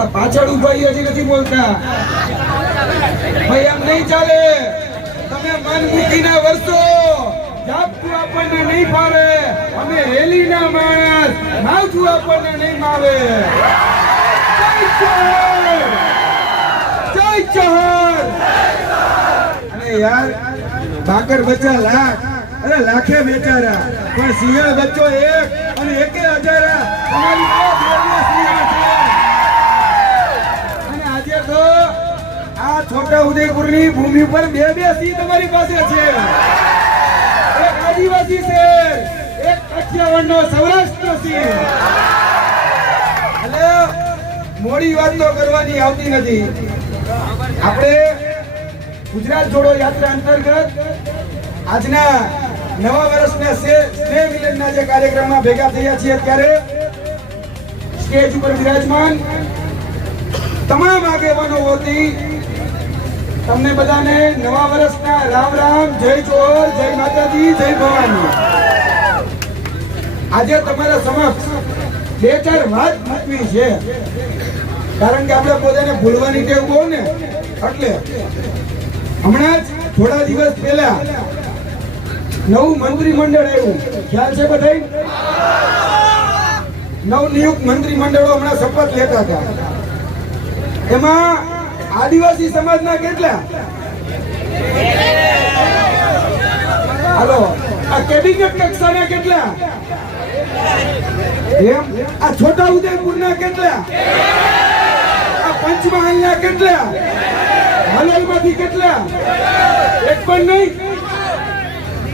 ઓલા પાછળ ઉભા હજી નથી બોલતા ભાઈ, એમ નહીં ચાલે. તમે મન મૂકીને વરસો, જાપતું આપણને નહીં ફાવે. અમે રેલીના માણસ, નાવતું આપણને નહીં માવે. જય જોહર. અને યાર બાકર બચ્ચા લાખ, અરે લાખે બેચારા, પણ સિંહણ બચ્ચો એક અને એકે હજારા. તમારી અને આજે તો આ છોટા ઉદયપુરની ભૂમિ પર બે સિંહ તમારી પાસે છે. એક આદિવાસી છે, એક કાઠિયાવાડનો સૌરાષ્ટ્રનો સિંહ. એટલે મોડી વાત તો કરવાની આવતી નથી. આપણે ગુજરાત જોડો યાત્રા અંતર્ગત આજના નવા વર્ષના સ્નેહ મિલનના જે કાર્યક્રમમાં ભેગા થયા છીએ, ત્યારે સ્ટેજ ઉપર વિરાજમાન તમામ આગેવાનો વતી તમને બધાને નવા વર્ષના રામ રામ, જય જોહર, જય માતાજી, જય ભવાની. આજે તમારા સમક્ષ બે ચાર વાત મૂકવી છે, કારણ કે આપણે પોતાને ભૂલવાની ટેવ બહુ ને. એટલે હમણાં જ થોડા દિવસ પહેલા નવું મંત્રીમંડળ આવ્યું, ખ્યાલ છે બધાય? નવનિયુક્ત મંત્રીમંડળો હમણાં શપથ લેતા હતા. એમાં આદિવાસી સમાજના કેટલા? હાલો, આ કેબિનેટ કક્ષાના કેટલા? એમ આ છોટા ઉદયપુરના કેટલા? આ પંચમહાલના કેટલા? મલાઈમાંથી કેટલા? એક પણ નહીં.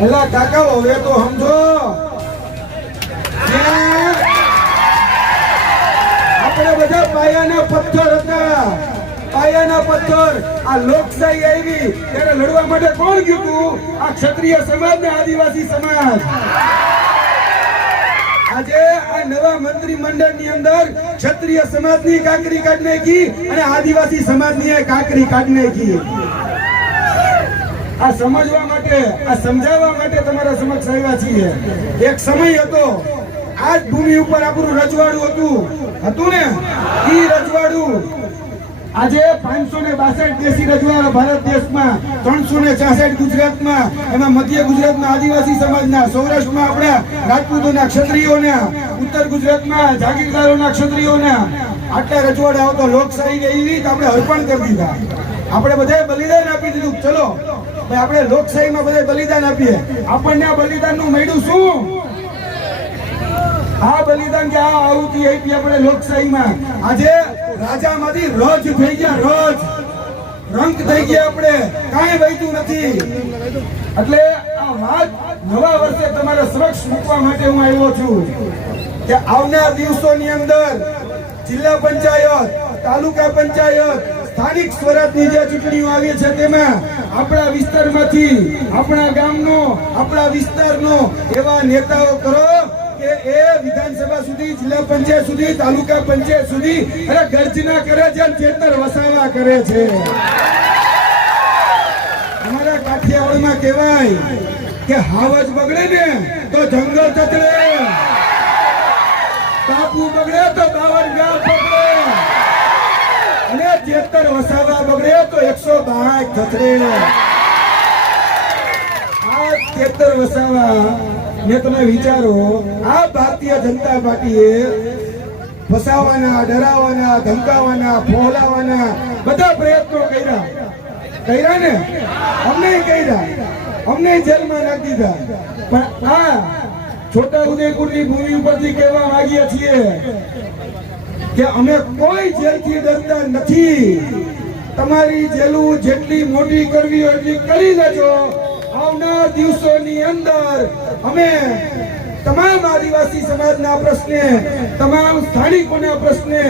એલા કાકા, હવે તો સમજો, આપણે બધા પાયાના પથ્થર હતા. પાયાના પથ્થર. આ લોકશાહી આવી ત્યારે લડવા માટે કોણ ગયું હતું? આ ક્ષત્રિય સમાજ ને આદિવાસી સમાજ. આજે આ નવા મંત્રીમંડળ ની અંદર ક્ષત્રિય સમાજની કાંકરી કાઢી નાખી અને આદિવાસી સમાજની કાંકરી કાઢી નાખી. આ સમજવા માટે, આ સમજાવવા માટે તમારા સમક્ષ આવ્યા છીએ. એક સમય હતો, આ જ ભૂમિ ઉપર આપણું રજવાડું હતું ને, ઈ રજવાડું આજે 562 દેશી રજવાડા ભારત દેશમાં, 366 ગુજરાતમાં, એમાં મધ્ય ગુજરાતમાં આદિવાસી સમાજના, સૌરાષ્ટ્રમાં આપણા રાજપૂતોના, ક્ષત્રિયોના, ઉત્તર ગુજરાતમાં જાગીરદારોના, ક્ષત્રિયોના આટલા રજવાડા આવતો. લોકશાહી એવી તો આપણે અર્પણ કરી દીધા. આપણે બધાએ બલિદાન આપી દીધું. ચલો ભાઈ, આપણે લોકશાહીમાં બધાએ બલિદાન આપીએ. આપણને આ બલિદાનનું મળ્યું શું? આ બલિદાન કે આ આહુતિ આપી આપણે લોકશાહીમાં. આજે રાજામાંથી રજ થઈ ગયા, રંગ થઈ ગયા. આપણે કાંઈ વહીતું નથી. એટલે આ વાત નવા વર્ષે તમારા સમક્ષ મૂકવા માટે હું આવ્યો છું કે આવનાર દિવસોની અંદર જિલ્લા પંચાયત, તાલુકા પંચાયત, સ્થાનિક સ્વરાજની જે ચૂંટણીઓ આવી છે, તેમાં આપણા વિસ્તારમાંથી, આપણા ગામનો, આપણા વિસ્તારનો એવા નેતાઓ કરો કે એ વિધાનસભા સુધી, જિલ્લા પંચાયત સુધી, તાલુકા પંચાયત સુધી અરે ગર્જના કરે છે, ચેતર વસાવા કરે છે. અમારા કાઠિયાવાડમાં કહેવાય કે હાવજ બગડે ને તો જંગલ ચતડે, કાપુ બગડે તો 52 ગામ પકડે, અને ચેતર વસાવા બગડે તો 162 થથડે. આ ચેતર વસાવા ને તમે વિચારો, આ ભારતીય જનતા પાર્ટીએ ફસાવાના, ડરાવવાના, ધમકાવવાના, ફોલાવવાના બધા પ્રયત્નો કર્યા ને, અમને કર્યા, અમને જેલમાં નાખી દીધા. પણ આ છોટા ઉદયપુરની ભૂમિ ઉપરથી કહેવા માંગીએ છીએ કે અમે કોઈ જેલથી ડરતા નથી. તમારી જેલું જેટલી મોટી કરવી હોય એટલી કરી લેજો. આવનાર દિવસોની અંદર અમે તમામ આદિવાસી સમાજના પ્રશ્ને, તમામ સ્થાનિકોના પ્રશ્ને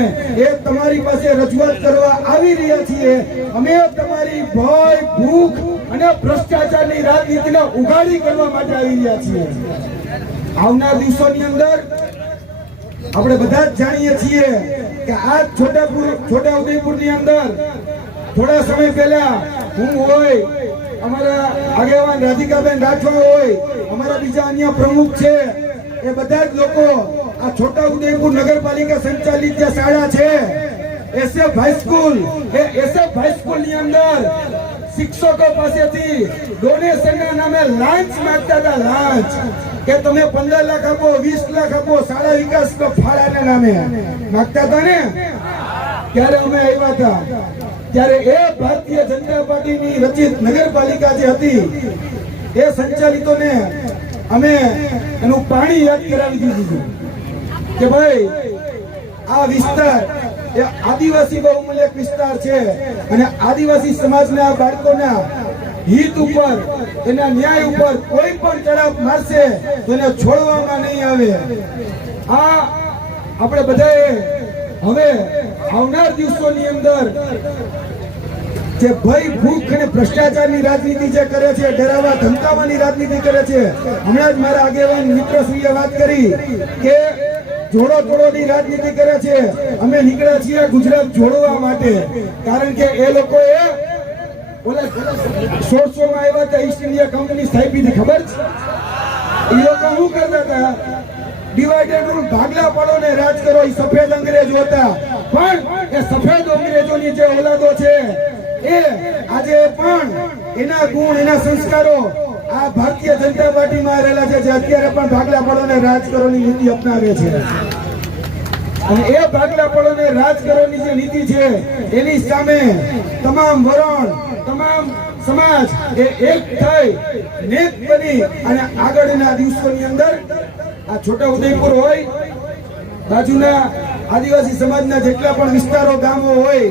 એ તમારી પાસે રજૂઆત કરવા આવી રહ્યા છીએ. અમે તમારી ભય, ભૂખ અને ભ્રષ્ટાચારની રાજનીતિને ઉઘાડી કરવા માટે આવી રહ્યા છીએ. આવનાર દિવસોની અંદર આપણે બધા જ જાણીએ છીએ કે આ છોટા ઉદયપુરની અંદર થોડા સમય પહેલા હું હોય, અમારા આગેવાન રાધિકાબેન રાઠવા હોય, અમારા બીજા અન્ય પ્રમુખ છે, એ બધા જ લોકો આ છોટા ઉદયપુર નગરપાલિકા સંચાલિત જે શાળા છે એસએફ હાઈસ્કૂલ, એ એસએફ હાઈસ્કૂલ ની અંદર શિક્ષકો પાસેથી ડોનેશનના નામે લાંચ માંગતા હતા, લાંચ કે તમે 15 લાખ આપો, 20 લાખ આપો, શાળા વિકાસ ફાળાના નામે માંગતા હતા ને. ત્યારે અમે આવ્યા હતા, ત્યારે એ ભારતીય જનતા પાર્ટીની રચિત નગરપાલિકા જે હતી એ સંચાલિતોને અમે એનું પાણી યાદ કરાવી દીધું કે ભાઈ આ વિસ્તાર એ આદિવાસી બહુમૂલ્ય વિસ્તાર છે અને આદિવાસી સમાજના બાળકોના હિત ઉપર, એના ન્યાય ઉપર કોઈ પણ ચડાપ મારશે તો એને છોડવામાં નહીં આવે. આ આપણે બધાએ હવે આવનાર દિવસોની અંદર જે ભય, ભૂખ અને ભ્રષ્ટાચારની રાજનીતિ જે કરે છે, ડરાવવા ધમકાવવાની રાજનીતિ કરે છે, હમણાં જ મારા આગેવાન મિત્રશ્રીએ વાત કરી કે જોડો તોડોની રાજનીતિ કરે છે. અમે નીકળ્યા છીએ ગુજરાત જોડવા માટે, કારણ કે એ લોકોએ ઓલા 1600 માં આવ્યા હતા, ઈસ્ટ ઇન્ડિયા કંપની સ્થાપી હતી, ખબર છે? એ લોકો શું કરતા હતા? ડિવાઇડેડ રૂલ, ભાગલા પાડો ને રાજ કરો. એ સફેદ અંગ્રેજો હતા, પણ એ સફેદ અંગ્રેજોની જે ઓલાદો છે એ આજે પણ એના ગુણ, એના સંસ્કારો આ ભારતીય જનતા પાર્ટીમાં રહેલા છે, જે અત્યારે પણ ભાગલા પાડો ને રાજ કરોની નીતિ અપનાવે છે. અને એ ભાગલા પાડો ને રાજ કરોની જે નીતિ છે એની સામે તમામ વરણ, તમામ સમાજ એ એક થઈ નેક બની અને આગળના દિવસોની અંદર આ છોટા ઉદયપુર હોય, બાજુના આદિવાસી સમાજના જેટલા પણ વિસ્તારો, ગામો હોય,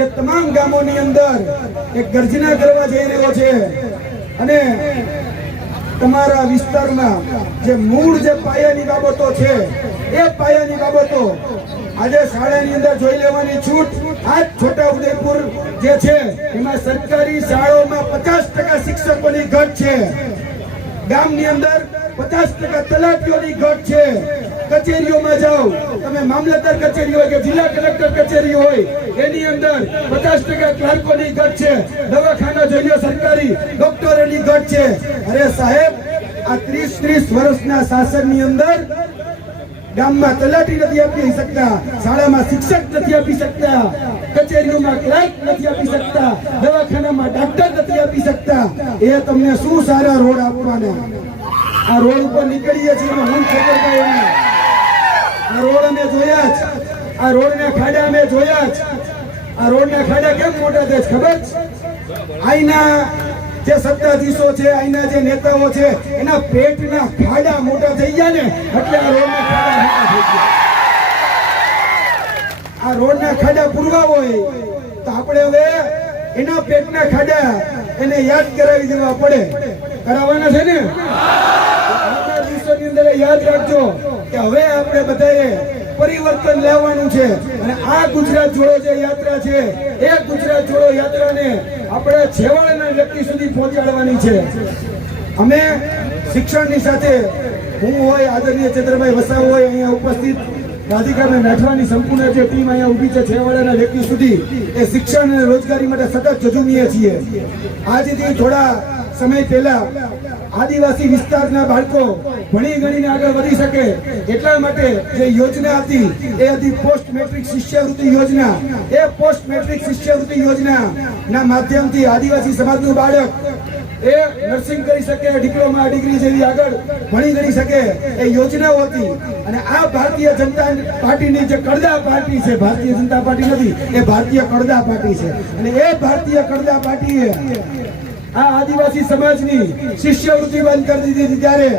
એ તમામ ગામોની અંદર એક ગર્જના કરવા જઈ રહ્યો છે. અને તમારા વિસ્તારમાં જે મૂળ જે પાયાની બાબતો છે એ પાયાની બાબતો આજે શાળાની અંદર જોઈ લેવાની છૂટ. આ છોટા ઉદયપુર જે છે એમાં સરકારી શાળાઓમાં 50% શિક્ષકોની ઘટ છે, ગામની અંદર 50% તલાટીઓની ઘટ છે. કચેરીઓમાં જાઓ તમે, મામલતદાર કચેરી હોય કે જિલ્લા કલેક્ટર કચેરી હોય, એની અંદર 50% ક્લાર્કોની ઘટ છે. દવાખાના જોઈ લો સરકારી, ડોક્ટરોની ઘટ છે. અરે સાહેબ, આ 30 વર્ષના શાસનની અંદર ગામમાં તલાટી નથી આપી શકતા, શાળામાં શિક્ષક નથી આપી શકતા, કચેરીઓમાં ક્લાર્ક નથી આપી શકતા, દવાખાનામાં ડોક્ટર નથી આપી શકતા. એ તમને શું સારા રોડ આપવાના? આ રોડ ઉપર નીકળીએ છીએ હું ખબર નહીં. આ રોડ અમે જોયા જ, આ રોડના ખાડા અમે જોયા જ. આ રોડના ખાડા કેમ મોટા છે ખબર છે? આઈના જે સત્તાધીશો છે, આઈના જે નેતાઓ છે, એના પેટના ખાડા મોટા થઈ ગયા ને એટલે આ રોડના ખાડા મોટા થઈ ગયા. આ રોડના ખાડા પૂરવા હોય તો આપણે હવે એના પેટના ખાડા એને યાદ કરાવી દેવા પડે. કરાવવાના છે ને? આવનાર દિવસોની અંદર યાદ રાખજો કે હવે આપણે બધાએ પરિવર્તન લાવવાનું છે. અને આ ગુજરાત જોડો જે યાત્રા છે એ ગુજરાત જોડો યાત્રાને આપણે છેવાડાના વ્યક્તિ સુધી પહોંચાડવાની છે. અમે શિક્ષણની સાથે, હું હોય, આદરણીય ચંદ્રભાઈ વસાવ હોય, અહીંયા ઉપસ્થિત રાધિકાબેન રાઠવાની સંપૂર્ણ જે ટીમ અહીંયા ઊભી છે, છેવાડાના વ્યક્તિ સુધી એ શિક્ષણ અને રોજગારી માટે સતત ઝઝૂમીએ છીએ. આજથી થોડા સમય પહેલા આદિવાસી વિસ્તારના બાળકો ભણી ગણીને આગળ વધી શકે એટલા માટે જે યોજના હતી એ હતી પોસ્ટ મેટ્રિક શિષ્યવૃત્તિ યોજના. એ પોસ્ટ મેટ્રિક શિષ્યવૃત્તિ યોજના ના માધ્યમથી આદિવાસી સમાજનું બાળક એ નર્સિંગ કરી શકે, ડિપ્લોમા ડિગ્રી જેવી આગળ ભણી ગણી શકે એ યોજનાઓ હતી. અને આ ભારતીય જનતા પાર્ટીની જે કડદા પાર્ટી છે, ભારતીય જનતા પાર્ટી નથી, એ ભારતીય કડદા પાર્ટી છે. અને એ ભારતીય કડદા પાર્ટીએ આ આદિવાસી સમાજની શિષ્યવૃત્તિ બંધ કરી દીધી. ત્યારે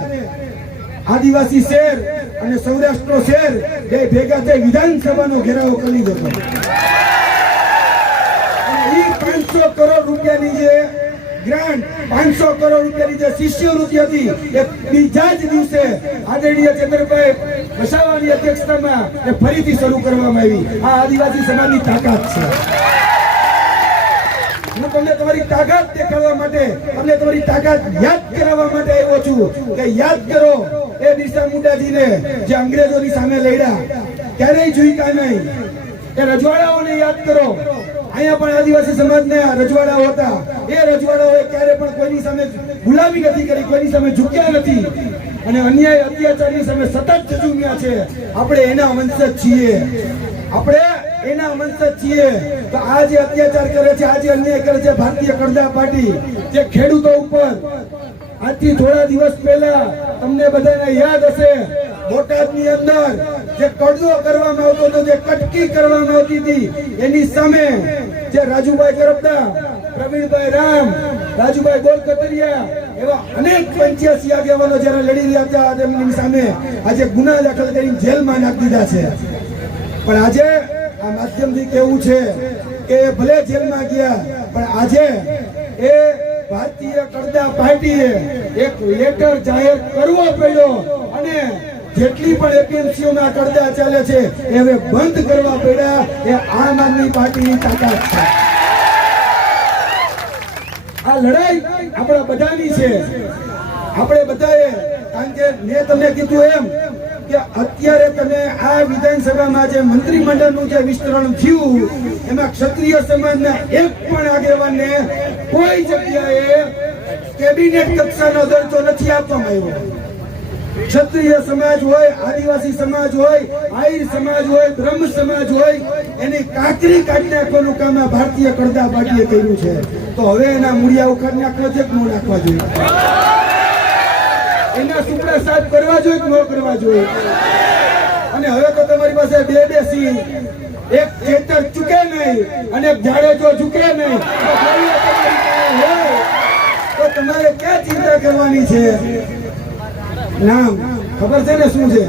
આદિવાસી શહેર અને સૌરાષ્ટ્રનો શહેર બે ભેગા થઈ વિધાનસભાનો ઘેરાવો કરી લીધો. 500 કરોડ રૂપિયાની જે ગ્રાન્ટ, 500 કરોડ રૂપિયાની જે શિષ્યવૃત્તિ હતી એ બીજા જ દિવસે આદરણીય ચંદ્રભાઈ વસાવાની અધ્યક્ષતામાં એ ફરીથી શરૂ કરવામાં આવી. આ આદિવાસી સમાજની તાકાત છે. હું તમને તમારી તાકાત દેખાડવા માટે, તમને તમારી તાકાત યાદ કરાવવા માટે આવ્યો છું કે યાદ કરો એ બિરસા મુંડાજીને જે અંગ્રેજોની સામે લડ્યા, ક્યારેય ઝૂક્યા નહીં. એ રજવાડાઓને યાદ કરો. અહીંયા પણ આદિવાસી સમાજના રજવાડાઓ હતા. એ રજવાડાઓએ ક્યારે પણ કોઈની સામે ગુલામી નથી કરી, કોઈની સામે ઝૂક્યા નથી અને અન્યાય અત્યાચારની સામે સતત ઝઝૂમ્યા છે. આપણે એના વંશજ છીએ. આપણે એના વંશજ છીએ તો આ જે અત્યાચાર કરે છે, આ જે અન્યાય કરે છે ભારતીય જનતા પાર્ટી, જે ખેડૂતો ઉપર આજથી થોડા દિવસ પહેલા તમને બધાને યાદ હશે બોટાદની અંદર જે કડદો કરવામાં આવતો હતો, જે કટકી કરવામાં આવતી હતી, એની સામે જે રાજુભાઈ કરપડા, પ્રવીણભાઈ રામ, રાજુભાઈ ગોરકતરિયા એવા અનેક 85 આગેવાનો જ્યારે લડી રહ્યા હતા તેમની સામે આજે ગુના દાખલ કરીને જેલમાં નાખી દીધા છે. પણ આજે આ માધ્યમથી કેવું છે કે ભલે જેલમાં ગયા પણ આજે એ ભારતીય જનતા પાર્ટીએ એક લેટર જાહેર કરવો પડ્યો અને જેટલી પણ એપીએમસીઓમાં કડદા ચાલે છે એ હવે બંધ કરવા પડ્યા. એ આમ આદમી પાર્ટીની તાકાત છે. આ લડાઈ આપણા બધાની છે. આપણે બધાએ, કારણ કે મેં તમને કીધું એમ કે અત્યારે તમે આ વિધાનસભામાં જે મંત્રીમંડળનું જે વિસ્તરણ થયું એમાં ક્ષત્રિય સમાજના એક પણ આગેવાનને કોઈ જગ્યાએ કેબિનેટ કક્ષાનો દરજ્જો નથી આપવામાં આવ્યો. ક્ષત્રિય સમાજ હોય, આદિવાસી સમાજ હોય, આહિર સમાજ હોય, બ્રહ્મ સમાજ હોય, એની કાકરી કાઢી નાખવાનું કામ આ ભારતીય જનતા પાર્ટીએ કર્યું છે. તો હવે એના મૂળિયા ઉખાડી નાખવા છે કે ન નાખવા જોઈએ? એના સુપડા સાફ કરવા જોઈએ કે ન કરવા જોઈએ? અને હવે તો તમારી પાસે બે સિંહ, એક ચેતર ચૂકે નહીં અને એક જાડેજો ઝૂકે નહીં. તો તમારે ક્યાં ચિંતા કરવાની છે? નામ ખબર છે ને શું છે?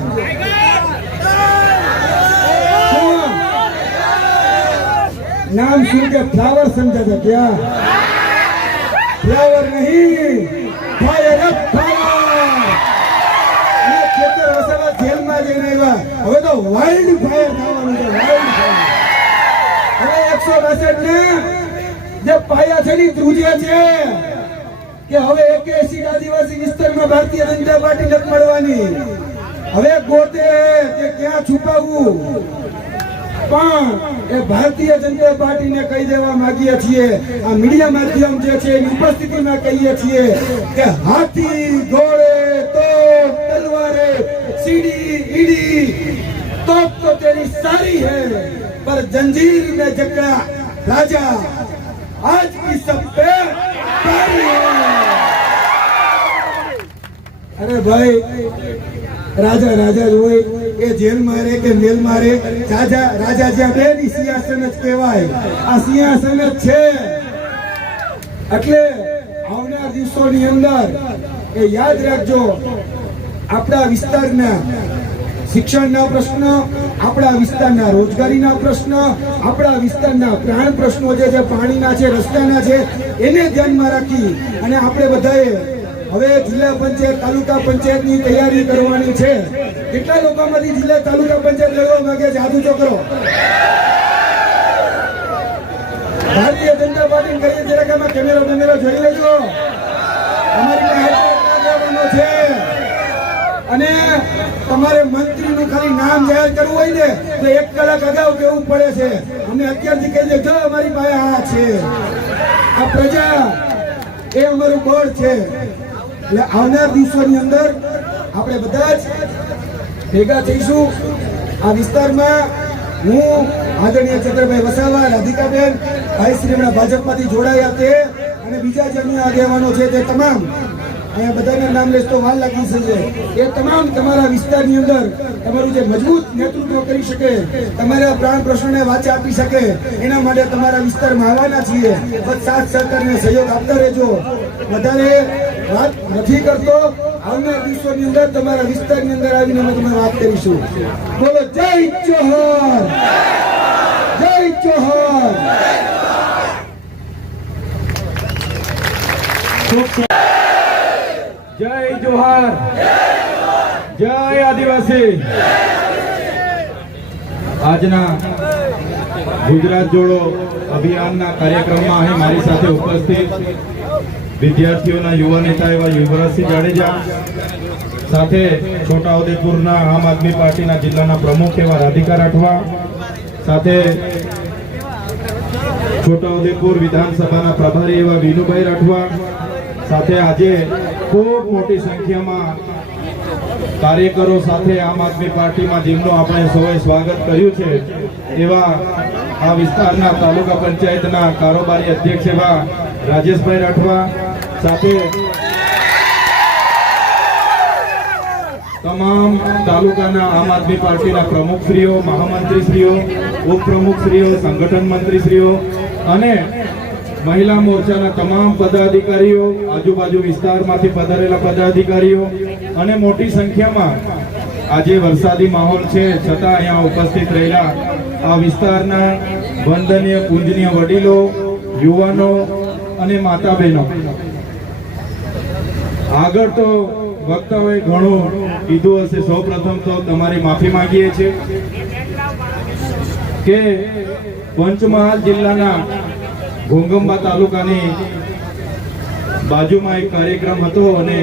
નામ શું કે ફ્લાવર સમજાતા? ક્યાં ફ્લાવર નહીં, ફાયર અપ ફાયર. ખેતર વસાવા જેલમાં જઈને આવ્યા, હવે તો વાઇલ્ડ ફાયર થવાનું છે. વાઇલ્ડ ફાયર હવે 162 ને જે પાયા છે ની ધ્રુજે છે કે હવે 81 આદિવાસી વિસ્તારમાં ભારતીય જનતા પાર્ટી નથી મળવાની. હવે ગોતે કે ક્યાં છુપાવવું, પણ એ ભારતીય જનતા પાર્ટીને કહી દેવા માંગીએ છીએ, આ મીડિયા માધ્યમ જે છે એની ઉપસ્થિતિમાં કહીએ છીએ કે હાથી ઘોડે તો તલવારે સીડી ઈડી तोप तो तेरी सारी है पर जंजीर में जकड़ा राजा आज की सब पे तारी है. अरे भाई राजा राजा जो એ જેલ મારે કે મેલ મારે, રાજા રાજા જ્યાં બે ની સિંહાસન જ કહેવાય. આ સિંહાસન જ છે. એટલે આવનાર દિવસોની અંદર એ યાદ રાખજો, આપણા વિસ્તારના શિક્ષણના પ્રશ્ન, આપણા વિસ્તારના રોજગારીના પ્રશ્ન, આપણા વિસ્તારના પ્રાણ પ્રશ્નો જે પાણીના છે, રસ્તાના છે, એને ધ્યાનમાં રાખી અને આપણે બધાએ હવે જિલ્લા પંચાયત, તાલુકા પંચાયતની તૈયારી કરવાની છે. કેટલા લોકોમાંથી જિલ્લા તાલુકા પંચાયત લડવા માંગે છે? હાથ ઊંચો કરો. ભારતીય જનતા પાર્ટી કહીએ જરાક આમાં કેમેરો જોઈ લેજો. અમારી આવવાનો છે અને તમારે મંત્રીનું ખાલી નામ જાહેર કરવું હોય ને તો 1 કલાક અગાઉ કહેવું પડે છે. અમે અત્યારથી કહી દેજો અમારી પાસે આ છે, આ પ્રજા એ અમારું બળ છે. એટલે આવનાર દિવસોની અંદર આપણે બધા જ ભેગા થઈશું. આ વિસ્તારમાં હું આદરણીય ચંદ્રભાઈ વસાવા, રાધિકાબેન, ભાઈ શ્રી હમણાં ભાજપમાંથી જોડાયા તે અને બીજા જે અન્ય આગેવાનો છે તે તમામ, અહીંયા બધાના નામ લેશ તો વાર લાગી છે, એ તમામ તમારા વિસ્તારની અંદર તમારું જે મજબૂત નેતૃત્વ કરી શકે, તમારા પ્રાણ પ્રશ્નોને વાચા આપી શકે, એના માટે તમારા વિસ્તારમાં આવવાના છીએ. બસ સાથ સહકારને સહયોગ આપતા રહેજો. વધારે વાત નથી કરતો, આવનાર દિવસોની અંદર તમારા વિસ્તારની અંદર આવીને અમે તમને વાત કરીશું. બોલો જય જોહર, જય જોહર. જય જોહાર, જય આદિવાસી. આજના ગુજરાત જોડો અભિયાનના કાર્યક્રમમાં અહીં મારી સાથે ઉપસ્થિત વિદ્યાર્થીઓના યુવા નેતા એવા યુવરાજસિંહ જાડેજા, સાથે છોટાઉદેપુરના આમ આદમી પાર્ટીના જિલ્લાના પ્રમુખ એવા રાધિકા રાઠવા, સાથે છોટાઉદેપુર વિધાનસભાના પ્રભારી એવા વિનુભાઈ રાઠવા, સાથે આજે ખૂબ મોટી સંખ્યામાં કાર્યકરો સાથે આમ આદમી પાર્ટીમાં જેમનું આપણે સૌએ સ્વાગત કર્યું છે એવા આ વિસ્તારના તાલુકા પંચાયતના કારોબારી અધ્યક્ષ એવા રાજેશભાઈ રાઠવા, સાથે તમામ તાલુકાના આમ આદમી પાર્ટીના પ્રમુખશ્રીઓ, મહામંત્રીશ્રીઓ, ઉપપ્રમુખશ્રીઓ, સંગઠન મંત્રીશ્રીઓ અને મહિલા મોરચાના તમામ પદાધિકારીઓ, આજુબાજુ વિસ્તારમાંથી પધારેલા પદાધિકારીઓ અને મોટી સંખ્યામાં આજે વરસાદી માહોલ છે છતાં અહીંયા ઉપસ્થિત રહેલા આ વિસ્તારના વંદનીય પૂજનીય વડીલો, યુવાનો અને માતા બહેનો, આગળ તો વક્તાઓએ ઘણું કીધું હશે. સૌપ્રથમ તો તમારી માફી માંગીએ છીએ કે પંચમહાલ જિલ્લાના ઘોંઘંબા તાલુકાની બાજુમાં એક કાર્યક્રમ હતો અને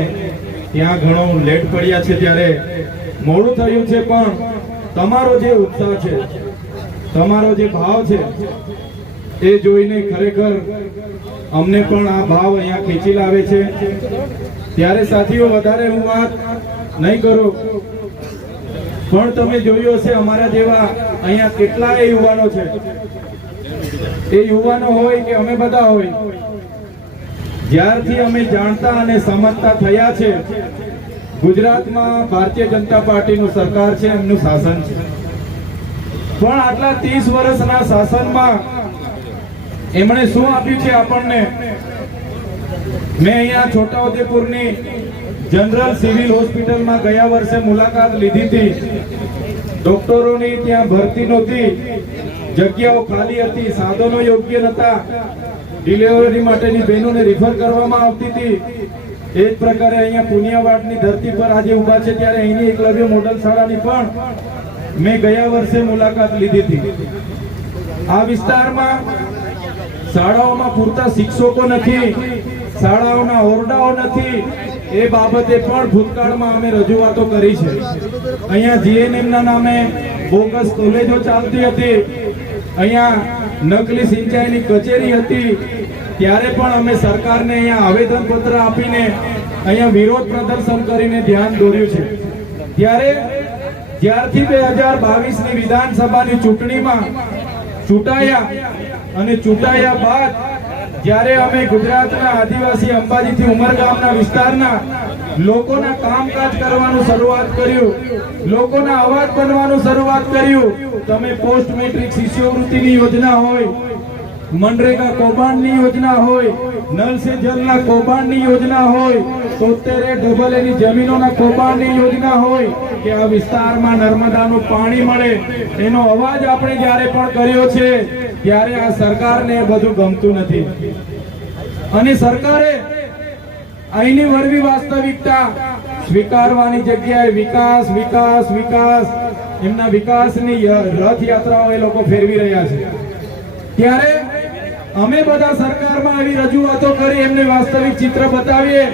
ત્યાં ઘણો લેટ પડ્યા છે, ત્યારે મોડું થયું છે, પણ તમારો જે ઉત્સાહ છે, તમારો જે ભાવ છે એ જોઈને ખરેખર અમને પણ આ ભાવ અહીંયા ખેંચી લાવે છે. ત્યારે સાથીઓ વધારે હું વાત નહીં કરું, પણ તમે જોયું હશે અમારા જેવા અહીંયા કેટલાય યુવાનો છે. એ યુવાનો હોય કે અમે બધા હોય, જ્યારથી અમે જાણતા અને સમજતા થયા છે ગુજરાતમાં ભારતીય જનતા પાર્ટીનું સરકાર છે, એમનું શાસન છે, પણ આટલા 30 વર્ષના શાસનમાં એમણે શું આપ્યું છે આપણને? મેં અહીંયા છોટાઉદેપુરની જનરલ સિવિલ હોસ્પિટલમાં ગયા વર્ષે મુલાકાત લીધી હતી. ડોક્ટરોની ત્યાં ભરતી નહોતી, જગ્યાઓ ખાલી હતી, સાધનો યોગ્ય નહોતા, ડિલિવરી માટેની બહેનોને રિફર કરવામાં આવતી હતી. એ જ પ્રકારે અહીંયા પુનિયાવાડની ધરતી પર આજે ઊભા છે ત્યારે અહીંની એકલવ્ય મોડલ શાળાની પણ મેં ગયા વર્ષે મુલાકાત લીધી હતી. આ વિસ્તારમાં શાળાઓમાં પૂરતા શિક્ષકો નથી, શાળાઓના ઓરડાઓ નથી, એ બાબતે પણ ભૂતકાળમાં અમે રજૂઆતો કરી છે. અહીંયા જીએનએમના નામે બોગસ કોલેજો ચાલતી હતી, અહીંયા નકલી સિંચાઈની કચેરી હતી, ત્યારે પણ અમે સરકારને અહીંયા આવેદનપત્ર આપીને અહીંયા વિરોધ પ્રદર્શન કરીને ધ્યાન દોર્યું છે. ત્યારે જ્યારથી 2022ની વિધાનસભાની ચૂંટણીમાં ચૂંટાયા અને ચૂંટાયા બાદ જ્યારે અમે ગુજરાતના આદિવાસી અંબાજીથી ઉમરગામના વિસ્તારના લોકોના કામકાજ કરવાનું શરૂઆત કર્યું, લોકોના અવાજ બનવાનું શરૂઆત કર્યું. તમે પોસ્ટ મેટ્રિક શિષ્યવૃત્તિની યોજના હોય, મનરેગા કૌભાંડની યોજના હોય, નલ સે જલના કૌભાંડની યોજના હોય, 73A ની જમીનોના કૌભાંડની યોજના હોય કે આ વિસ્તારમાં નર્મદાનું પાણી મળે, એનો અવાજ આપણે જ્યારે પણ કર્યો છે ત્યારે આ સરકારને બધું ગમતું નથી. અને સરકારે અહીંની વરવી વાસ્તવિકતા સ્વીકારવાની જગ્યાએ વિકાસ વિકાસ વિકાસ, એમના વિકાસની રથયાત્રાઓ એ લોકો ફેરવી રહ્યા છે. ત્યારે અમે બધા સરકારમાં આવી રજૂઆતો કરી એમને વાસ્તવિક ચિત્ર બતાવીએ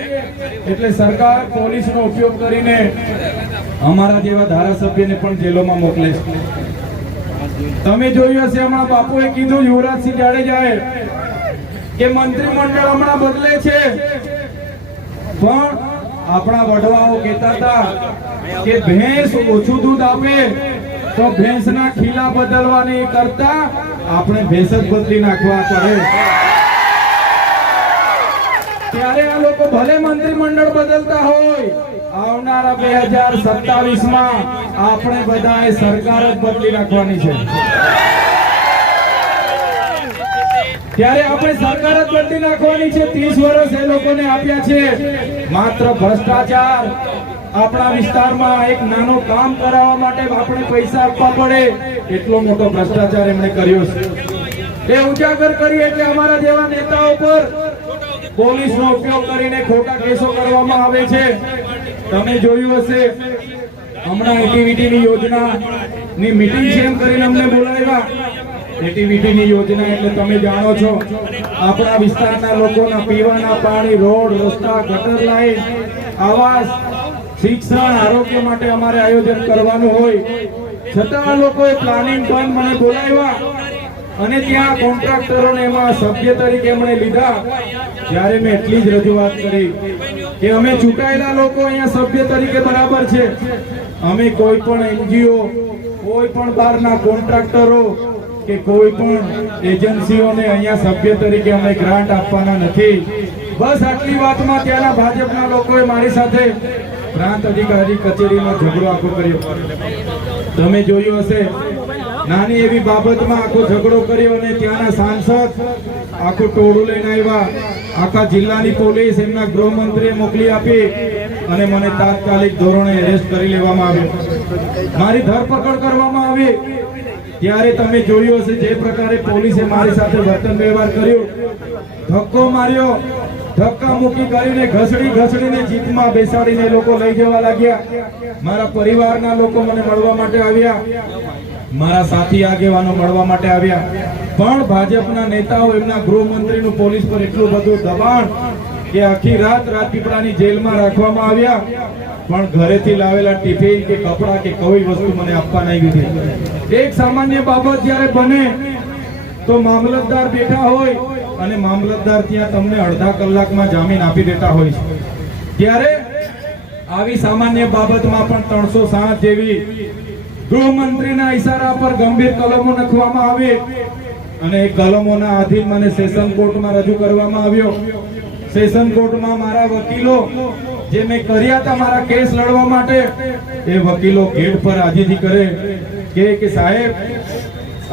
એટલે સરકાર પોલીસનો ઉપયોગ કરીને અમારા જેવા ધારાસભ્યને પણ જેલોમાં મોકલે છે. તમે જોયું હશે હમણાં બાપુએ કીધું યુવરાજસિંહ જાડેજાએ કે મંત્રીમંડળ હમણાં બદલે છે, પણ આપણા વડવાઓ કહેતા હતા કે ભેંસ ઓછું દૂધ આપે તો ભેંસના ખીલા બદલવાની કરતા આપણે ભેંસ જ બદલી નાખવા પડે. ત્યારે આ લોકો ભલે મંત્રીમંડળ બદલતા હોય, આવનારા 2027માં આપણે બધાએ સરકાર જ બદલી નાખવાની છે. ત્યારે આપણે સરકાર જ બદલી નાખવાની છે. 30 વર્ષ એ લોકોને આપ્યા છે માત્ર ભ્રષ્ટાચાર. આપણા વિસ્તારમાં એક નાનો કામ કરાવવા માટે આપણે પૈસા આપવા પડે એટલો મોટો ભ્રષ્ટાચાર એમણે કર્યો છે. એ ઉજાગર કરી એટલે અમારા જેવા નેતાઓ પર પોલીસનો ઉપયોગ કરીને ખોટા કેસો કરવામાં આવે છે. તમે જોયું હશે હમણાં એટીવીટીની યોજનાની મીટિંગ છે એમ કરીને અમને બોલાવ્યા. એટીવીટીની યોજના એટલે તમે જાણો છો આપણા વિસ્તારના લોકોના પીવાના પાણી, રોડ, રસ્તા, ગટર લાઈન, આવાસ, શિક્ષણ, આરોગ્ય માટે અમારે આયોજન કરવાનું હોય છતાં લોકોએ પ્લાનિંગ પણ મને બોલાવ્યા અને ત્યાં કોન્ટ્રાક્ટરોને એમાં સભ્ય તરીકે એમણે લીધા, ત્યારે મેં એટલી જ રજૂઆત કરી કે અમે ચૂંટાયેલા લોકો અહીંયા સભ્ય તરીકે બરાબર છે, અમે કોઈ પણ એનજીઓ, કોઈ પણ બહારના કોન્ટ્રાક્ટરો કે કોઈ પણ એજન્સીઓને અહીંયા સભ્ય તરીકે અમે ગ્રાન્ટ આપવાના નથી. બસ આટલી વાતમાં ત્યાંના ભાજપના લોકોએ મારી સાથે પ્રાંત અધિકારી કચેરીમાં ઝઘડો આખો કર્યો. તમે જોયું હશે, નાની એવી બાબતમાં આખો ઝઘડો કર્યો અને ત્યાંના સાંસદ આખું ટોળું લઈને આવ્યા. આખા જિલ્લાની પોલીસ એમના ગૃહમંત્રીએ મોકલી આપી અને મને તાત્કાલિક ધોરણે એરેસ્ટ કરી લેવામાં આવ્યો, મારી ધરપકડ કરવામાં આવી. ત્યારે તમે જોયું હશે જે પ્રકારે પોલીસે મારી સાથે વર્તન વ્યવહાર કર્યો, ધક્કો માર્યો, ધક્કા મૂકી કરીને ઘસડીને જીપમાં બેસાડીને લોકો લઈ જવા લાગ્યા. મારા પરિવારના લોકો મને મળવા માટે આવ્યા, મારા સાથી આગેવાનો મળવા માટે આવ્યા, પણ ભાજપના નેતાઓ એમના ગૃહમંત્રીનું પોલીસ પર એટલું બધું દબાણ કે આખી રાત રાજપીપળાની જેલમાં રાખવામાં આવ્યા. પણ ઘરેથી લાવેલા ટિફિન કે કપડા કે કોઈ વસ્તુ મને આપવા નહીં દીધી. એક સામાન્ય બાબત જ્યારે બને તો મામલતદાર બેઠા હોય અને મામલતદાર ત્યાં તમને અડધા કલાકમાં જામીન આપી દેતા હોય છે, ત્યારે આવી સામાન્ય બાબતમાં પણ 307 જેવી ગૃહમંત્રીના ઈશારા પર ગંભીર કલમો નખવામાં આવી અને એ કલમોના આધીન મને સેશન કોર્ટમાં રજૂ કરવામાં આવ્યો. સેશન કોર્ટમાં મારા વકીલો જે મેં કર્યા હતા મારા કેસ લડવા માટે, એ વકીલો ગેટ પર આજીજી કરે કે સાહેબ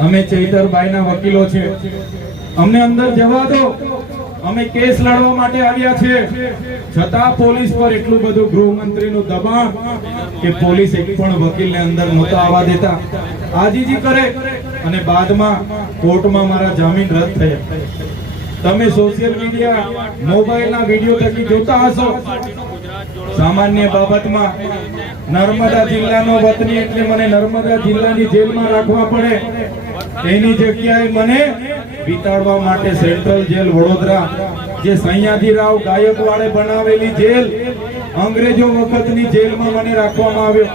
અમે ચૈતરભાઈના વકીલો છે, અમને અંદર જવા દો, અમે કેસ લડવા માટે આવ્યા છે. છતાં પોલીસ પર એટલું બધું ગૃહમંત્રીનું દબાણ કે પોલીસ એક પણ વકીલને અંદર નહોતા આવવા દેતા, આજીજી કરે અને બાદમાં કોર્ટમાં મારા જામીન રદ થયા. તમે સોશિયલ મીડિયા, મોબાઈલના વિડીયો થકી જોતા હશો, સામાન્ય બાબતમાં નર્મદા જિલ્લાનો વતની એટલે મને નર્મદા જિલ્લાની જેલમાં રાખવા પડે, એની જગ્યાએ મને વિતાડવા માટે સેન્ટ્રલ જેલ વડોદરા, જે સયાજીરાવ ગાયકવાડે બનાવેલી જેલ, અંગ્રેજો વખતની જેલમાં મને રાખવામાં આવ્યો.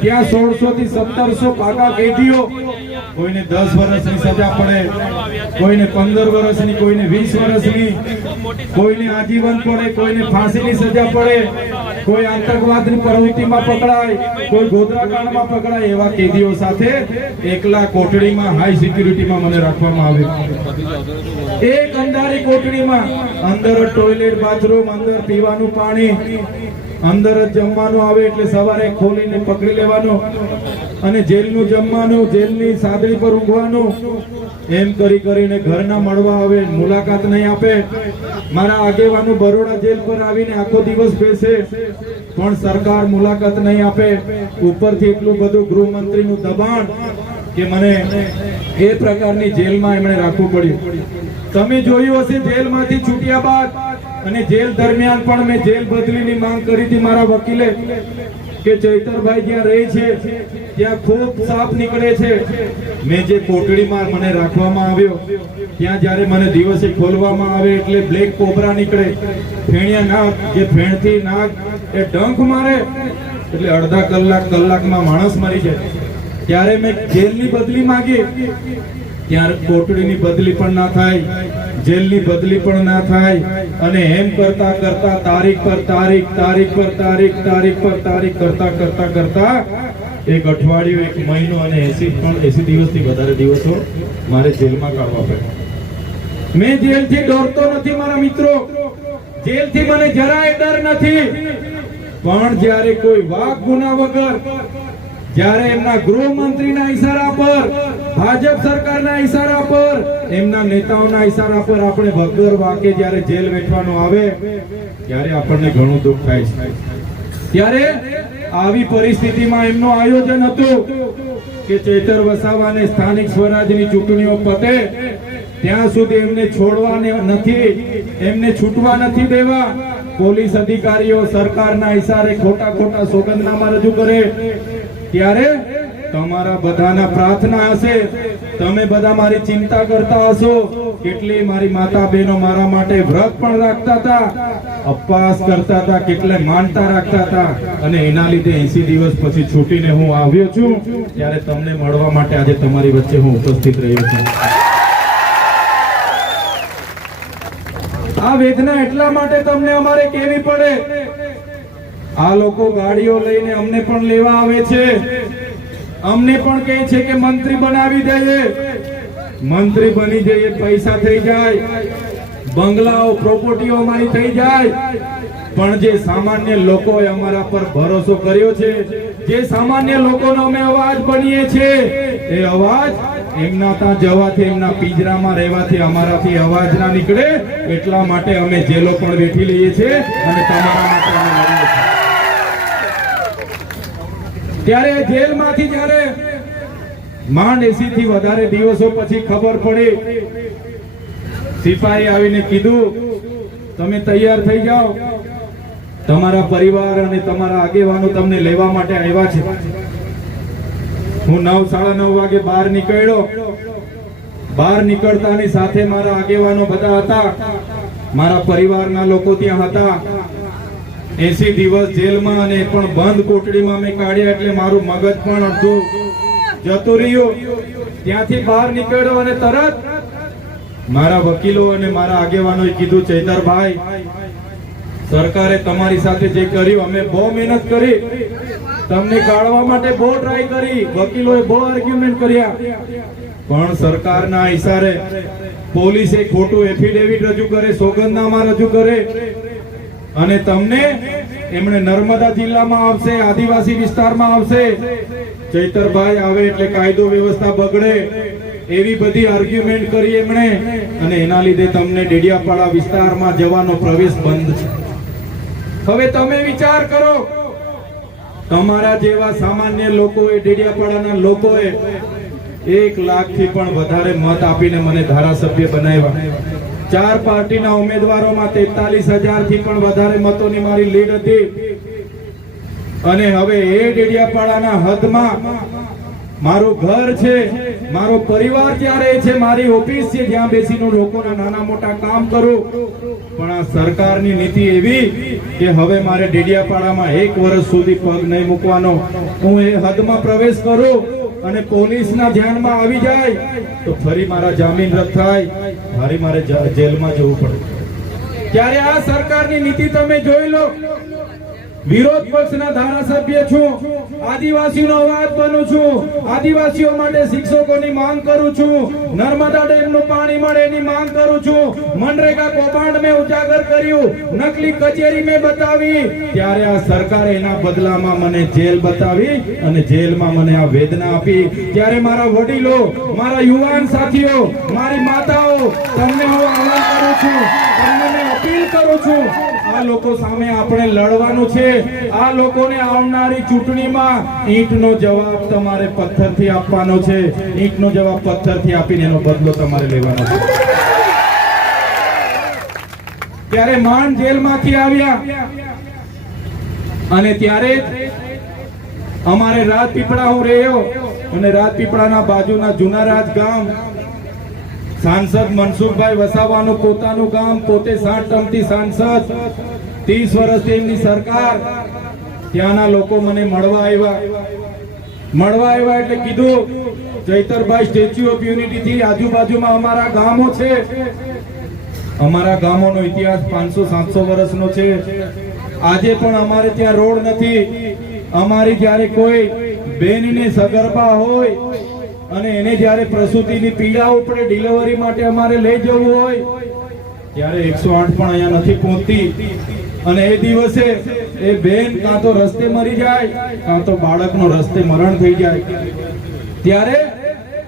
ત્યાં 1600 થી 1700 પાકા કેદીઓ, કોઈને 10 વર્ષની સજા પડે, કોઈને 15 વર્ષની, કોઈને 20 વર્ષની, કોઈને આજીવન પડે, કોઈને ફાંસીની સજા પડે, કોઈ આતંકવાદની પ્રવૃત્તિમાં પકડાય, કોઈ ગોધરાકાંડમાં પકડાય, એવા કેદીઓ સાથે એકલા કોટડીમાં હાઈ સિક્યુરિટીમાં મને રાખવામાં આવ્યો. એક અંધારી કોટડીમાં, અંદર ટોયલેટ, બાથરૂમ, અંદર પીવાનું પાણી, અંદર જ જમવાનું આવે એટલે સવારે ખોલીને પકડી લેવાનું અને જેલનું જમવાનું, જેલની સાદડી પર ઊંઘવાનું, એમ કરીને ઘરના મળવા આવે, મુલાકાત નહીં આપે. મારા આગેવાનો બરોડા જેલ પર આવીને આખો દિવસ બેસે પણ સરકાર મુલાકાત નહીં આપે. ઉપરથી એટલું બધું ગૃહમંત્રીનું દબાણ કે મને એ પ્રકારની જેલમાં એમણે રાખવું પડ્યું. તમે જોયું હશે જેલમાંથી છૂટ્યા બાદ અને જેલ દરમિયાન પણ મેં જેલ બદલીની માંગ કરી હતી મારા વકીલે કે ચૈતરભાઈ જ્યાં રહે છે ત્યાં ખૂબ સાપ નીકળે છે. મેં જે કોટડીમાં મને રાખવામાં આવ્યો ત્યાં જ્યારે મને દિવસે ખોલવામાં આવે એટલે બ્લેક કોબરા નીકળે, ફેણિયા નાગ, જે ફેણથી નાગ એ ડંખ મારે એટલે અડધા કલાકમાં માણસ મરી જાય. ત્યારે મેં જેલની બદલી માંગી, ત્યારે કોટડીની બદલી પણ ના થાય, જેલની બદલી પણ ના થાય અને એમ કરતા તારીખ પર તારીખ કરતા એક અઠવાડિયું, એક મહિનો અને 80 દિવસથી વધારે દિવસો મારે જેલમાં કાઢવા પડ્યા. મેં જેલથી ડરતો નથી મારા મિત્રો, જેલથી મને જરાય ડર નથી, પણ જ્યારે કોઈ વાક ગુના વગર, જ્યારે એમના ગૃહમંત્રીના ઈશારા પર, ભાજપ સરકારના ઈશારા પર, એમના નેતાઓના ઈશારા પર આપણે વગર વાકે જ્યારે જેલ વેઠવાનું આવે ત્યારે આપણને ઘણું દુઃખ થાય છે. ત્યારે આવી પરિસ્થિતિમાં એમનું આયોજન હતું કે ચૈતર વસાવાને સ્થાનિક સ્વરાજની ચૂંટણીઓ પતે ત્યાં સુધી એમને છોડવાને નથી, એમને છૂટવા નથી દેવા. પોલીસ અધિકારીઓ સરકારના ઈશારે ખોટા સોગંદનામા રજૂ કરે ત્યારે તમારા બધાના પ્રાર્થના હશે, તમે બધા મારી ચિંતા કરતા હશો. કેટલી મારી માતા બહેનો મારા માટે વ્રત પણ રાખતા હતા, ઉપવાસ કરતા હતા, કેટલે માનતા રાખતા હતા અને એના લીધે 80 દિવસ પછી છૂટીને હું આવ્યો છું. ત્યારે તમને મળવા માટે આજે તમારી વચ્ચે હું ઉપસ્થિત રહ્યો છું. આ વેદના એટલા માટે તમને અમારે કહેવી પડે, આ લોકો ગાડીઓ લઈને અમને પણ લેવા આવે છે, અમને પણ કહે છે કે મંત્રી બનાવી દઈએ, મંત્રી બની જઈએ, પૈસા થઈ જાય, બંગલાઓ પ્રોપર્ટીઓ અમારી થઈ જાય, પણ જે સામાન્ય લોકોએ અમારા પર ભરોસો કર્યો છે, જે સામાન્ય લોકોનો અમે અવાજ બનીએ છીએ, એ અવાજ એમના ત્યાં જવાથી, એમના પિંજરામાં રહેવાથી અમારાથી અવાજ ના નીકળે, એટલા માટે અમે જેલો પણ વેઠી લઈએ છીએ અને તમારા માટે અમે લડીએ છીએ. ત્યારે જેલમાંથી જ્યારે માંડ 80 થી વધારે દિવસો પછી ખબર પડી, સિપાહી આવીને કીધું તમે તૈયાર થઈ જાઓ, તમારા પરિવાર અને તમારા આગેવાનો તમને લેવા માટે આવ્યા છે. હું 9:30 વાગે બહાર નીકળ્યો. બહાર નીકળતાની સાથે મારા આગેવાનો બધા હતા, મારા પરિવારના લોકો ત્યાં હતા. 80 દિવસ જેલમાં અને પણ બંધ કોટડીમાં મેં કાઢ્યા, એટલે મારું મગજ પણ અડધું જતું રહ્યું. ત્યાંથી બહાર નીકળ્યો અને તરત મારા વકીલો અને મારા આગેવાનોએ કીધું, ચૈતરભાઈ, સરકારે તમારી સાથે જે કર્યું, અમે બહુ મહેનત કરી, તમને કાઢવા માટે બહુ ટ્રાય કરી, વકીલોએ બહુ આર્ગ્યુમેન્ટ કર્યા, પણ સરકારના ઈશારે પોલીસે ખોટું એફિડેવિટ રજૂ કરે, સોગંદનામા રજૂ કરે અને તમને એમણે નર્મદા જિલ્લામાં આવશે, આદિવાસી વિસ્તારમાં આવશે. ચૈતરભાઈ આવે એટલે કાયદો વ્યવસ્થા બગડે, એવી બધી આર્ગ્યુમેન્ટ કરી એમણે, અને એના લીધે તમને ડેડિયાપાડા વિસ્તારમાં જવાનો પ્રવેશ બંધ છે. હવે તમે વિચાર કરો, તમારા જેવા સામાન્ય લોકોએ, ડેડિયાપાડાના લોકોએ 1 લાખથી પણ વધારે મત આપીને મને ધારાસભ્ય બનાવ્યા. 4 પાર્ટીના ઉમેદવારોમાં 43,000 થી પણ વધારે મતોની મારી લીડ હતી. અને હવે એ ડેડિયાપાડાના હદમાં મારું ઘર છે, મારો પરિવાર ત્યાં રહે છે, મારી ઓફિસ છે જ્યાં બેસીને લોકોના નાના મોટા કામ કરું. પણ આ સરકારની નીતિ એવી કે હવે મારે ડેડિયાપાડામાં 1 વર્ષ સુધી પગ નહીં મૂકવાનો. હું એ હદમાં પ્રવેશ કરું અને પોલીસના ધ્યાનમાં આવી જાય તો ફરી મારા જામીન રદ થાય, ફરી મારે જેલમાં જવું પડે. ત્યારે આ સરકારની નીતિ તમે જોઈ લો. વિરોધ પક્ષના ધારાસભ્ય છું, આદિવાસીનો અવાજ બનું છું, આદિવાસીઓ માટે શિક્ષકોની માંગ કરું છું, નર્મદા ડેમનું પાણી મળે એની માંગ કરું છું, મનરેગા કૌભાંડ મેં ઉજાગર કર્યું, નકલી કચેરી મેં બતાવી. ત્યારે આ સરકારે એના બદલામાં મને જેલ બતાવી અને જેલમાં મને આ વેદના આપી. ત્યારે મારા વડીલો, મારા યુવાન સાથીઓ, મારી માતાઓ, તમને હું આહ્વાન કરું છું, તમને મેં અપીલ કરું છું, આ લોકો સામે આપણે લડવાનું છે. આ લોકોને આવનારી ચૂંટણીમાં ઈંટનો જવાબ તમારે પથ્થરથી આપવાનો છે. ઈંટનો જવાબ પથ્થરથી આપીને એનો બદલો તમારે લેવાનો છે. ત્યારે માંડ જેલમાંથી આવ્યા અને ત્યારે અમારે રાજપીપળા હું રહ્યો, અને રાજપીપળાના બાજુના જૂના રાજ ગામ, સાંસદ મનસુખભાઈ વસાવાનું પોતાનું ગામ, પોતે 60 ટર્મથી સાંસદ, 30 વર્ષથી એમની સરકાર. ત્યાંના લોકો મને મળવા આવ્યા એટલે કીધું, ચૈતરભાઈ, સ્ટેચ્યુ ઓફ યુનિટી થી આજુબાજુમાં અમારા ગામો છે, અમારા ગામોનો ઇતિહાસ 500-700 વર્ષનો છે. આજે પણ અમારે ત્યાં રોડ નથી. અમારી જ્યારે કોઈ બેનને સગર્ભા હોય અને એને જ્યારે પ્રસૂતિની પીડા ઉપડે, ડિલિવરી માટે અમારે લઈ જવું હોય, ત્યારે 108 પણ અહીંયા નથી પહોંચતી. અને એ દિવસે એ બેન કાં તો રસ્તે મરી જાય, કાં તો બાળકનો રસ્તે મરણ થઈ જાય. ત્યારે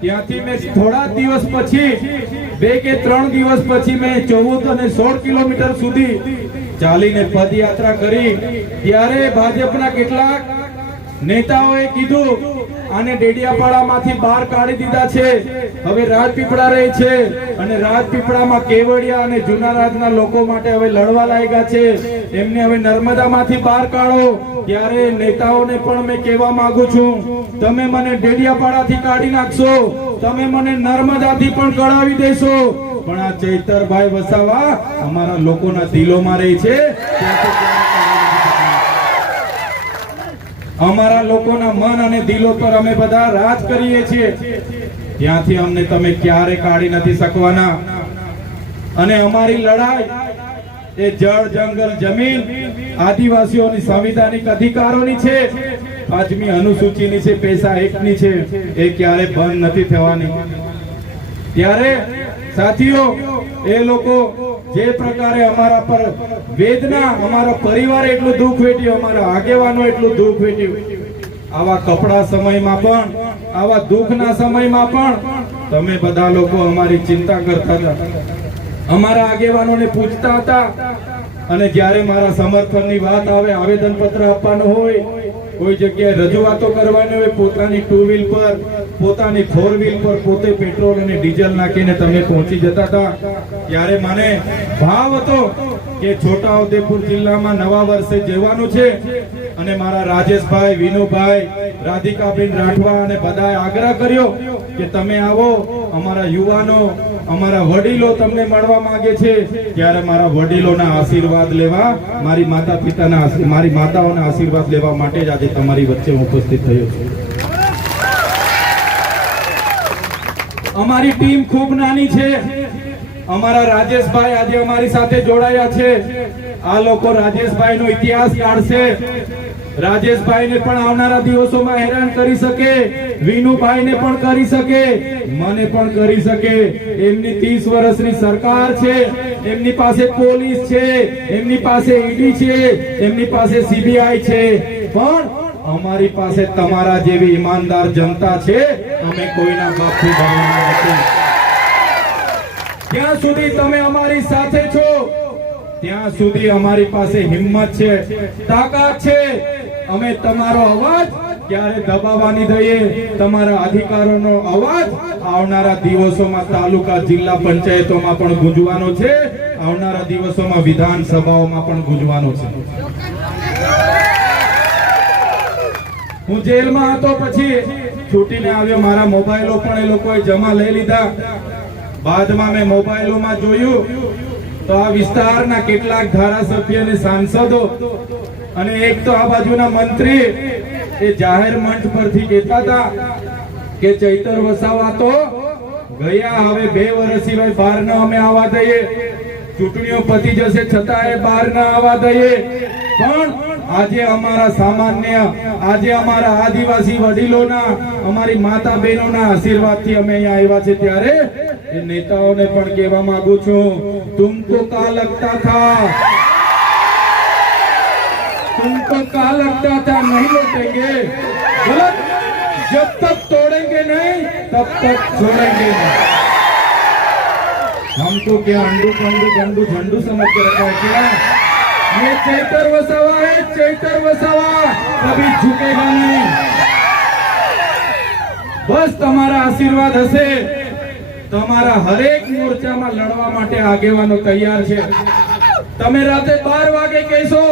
ત્યાંથી મેં થોડા દિવસ પછી, 2 કે 3 દિવસ પછી મેં 14 અને 16 કિલોમીટર સુધી ચાલીને પદયાત્રા કરી. ત્યારે ભાજપના કેટલાક નેતાઓએ કીધું, આને ડેડિયાપાડામાંથી બહાર કાઢી દીધા છે, હવે રાજપીપળા રહે છે, અને રાજપીપળામાં કેવડિયા અને જૂના રાજના લોકો માટે હવે લડવા લાગ્યા છે, એમને હવે નર્મદામાંથી બહાર કાઢો. ત્યારે નેતાઓને પણ મેં કહેવા માંગુ છું, તમે મને ડેડિયાપાડાથી કાઢી નાખશો, તમે મને નર્મદાથી પણ કઢાવી દેશો, પણ આ ચૈતરભાઈ વસાવા અમારા લોકોના દિલોમાં રહે છે. અમારા લોકોના મન અને દિલો પર અમે બધા રાજ કરીએ છીએ. ત્યાંથી અમને તમે ક્યારે કાઢી નથી શકવાના. અને અમારી લડાઈ એ જળ જંગલ જમીન આદિવાસીઓની સંવિધાનિક અધિકારોની છે, 5મી અનુસૂચિની છે, પૈસા એકની છે, એ ક્યારે બંધ નથી થવાની. ત્યારે સાથીઓ એ લોકો જે પ્રકારે અમારા પર વેદના, અમારા પરિવારે એટલું દુઃખ વેઠ્યું, અમારા આગેવાનો એટલું દુઃખ વેઠ્યું, આવા કપડા સમયમાં પણ, આવા દુઃખના સમયમાં પણ તમે બધા લોકો અમારી ચિંતા કરતા હતા, અમારા આગેવાનોને પૂછતા હતા. અને જ્યારે મારા સમર્થનની વાત આવે, આવેદન પત્ર આપવાનું હોય, કોઈ જગ્યાએ રજૂઆતો કરવાની હોય, પોતાની 2 વ્હીલ પર, પોતાની 4 વ્હીલ પર પોતે પેટ્રોલ અને ડીઝલ નાખીને તમે પહોંચી જતા હતા. ત્યારે મને ભાવ હતો કે છોટાઉદેપુર જિલ્લામાં નવા વર્ષે જવાનું છે અને મારા રાજેશભાઈ, વિનુભાઈ, રાધિકાબેન રાઠવા અને બધાએ આગ્રહ કર્યો કે તમે આવો, અમારા યુવાનો, અમારા વડીલો તમને મળવા માંગે છે. ત્યારે મારા વડીલોના આશીર્વાદ લેવા, મારી માતા પિતાના, મારી માતાઓના આશીર્વાદ લેવા માટે જ આજે તમારી વચ્ચે હું ઉપસ્થિત થયો છું. અમારી ટીમ ખૂબ નાની છે. અમારા રાજેશભાઈ આજે અમારી સાથે જોડાયા છે. આ લોકો રાજેશભાઈનો ઇતિહાસ કાઢશે. રાજેશભાઈને પણ આવનારા દિવસોમાં હેરાન કરી શકે, વિનુભાઈને પણ કરી શકે, મને પણ કરી શકે. એમની 30 વર્ષની સરકાર છે, એમની પાસે પોલીસ છે, એમની પાસે ઈડી છે, એમની પાસે સીબીઆઈ છે, પણ અમારી પાસે તમારા જેવી ઈમાનદાર જનતા છે. અમે કોઈના બાપથી ડરવાના નથી. જ્યાં સુધી તમે અમારી સાથે છો ત્યાં સુધી અમારી પાસે હિંમત છે, તાકાત છે. અમે તમારો અવાજ ક્યારે દબાવવાની દઈએ. તમારા અધિકારોનો અવાજ આવનારા દિવસોમાં તાલુકા, જિલ્લા પંચાયતોમાં પણ ગુંજવાનો છે, આવનારા દિવસોમાં વિધાનસભાઓમાં પણ ગુંજવાનો છે. હું જેલમાં હતો, પછી છૂટીને આવ્યો, મારા મોબાઈલો પણ એ લોકોએ જમા લઈ લીધા. બાદમાં મેં મોબાઈલોમાં જોયું તો આ વિસ્તારના કેટલાક ધારાસભ્ય અને સાંસદો અને એક તો આ બાજુના મંત્રી એ જાહેર મંચ પરથી કહેતા હતા કે ચૈતર વસાવા તો ગયા, હવે 2 વર્ષ સિવાય બહાર ન અમે આવવા દઈએ, ચૂંટણીઓ પતી જશે છતાં એ બહાર ન આવવા દઈએ. પણ આજે અમારા સામાન્ય, આજે અમારા આદિવાસી વડીલોના, અમારી માતા બહેનોના આશીર્વાદથી અમે અહીંયા આવ્યા છે. ત્યારે એ નેતાઓને પણ કહેવા માંગુ છું, તુમકો કા લગતા થા, तुमको क्या लगता था नहीं लौटेंगे? गलत. जब तक तोड़ेंगे नहीं तब तक छोड़ेंगे नहीं. हमको क्या अंडू पंडू गंडू झंडू समझ के रखा है क्या? ये चैतर वसावा है, चैतर वसावा कभी झुकेगा नहीं. बस તમારા આશીર્વાદ હશે. તમારા હરેક મોરચામાં લડવા માટે આગેવાનો તૈયાર છે. તમે રાતે 12 વાગે કહેશો,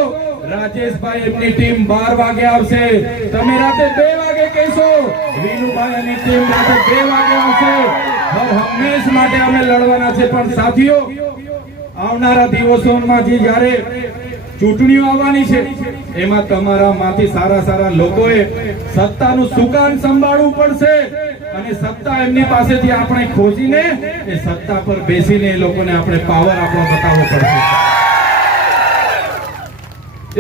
રાજેશભાઈ એમની ટીમ 12 વાગે આવશે. તમે રાતે 2 વાગે કહેશો, વિનુભાઈ અને ટીમ રાતે 2 વાગે આવશે. હંમેશ માટે અમે લડવાના છે. પણ સાથીઓ, આવનારા દિવસોમાં જ્યારે ચૂંટણીઓ આવવાની છે, એમાં તમારામાંથી સારા લોકોએ સત્તાનું સુકાન સંભાળવું પડશે અને સત્તા એમની પાસેથી આપણે ખોજીને એ સત્તા પર બેસીને એ લોકોને આપણે પાવર આપણો બતાવવો પડશે.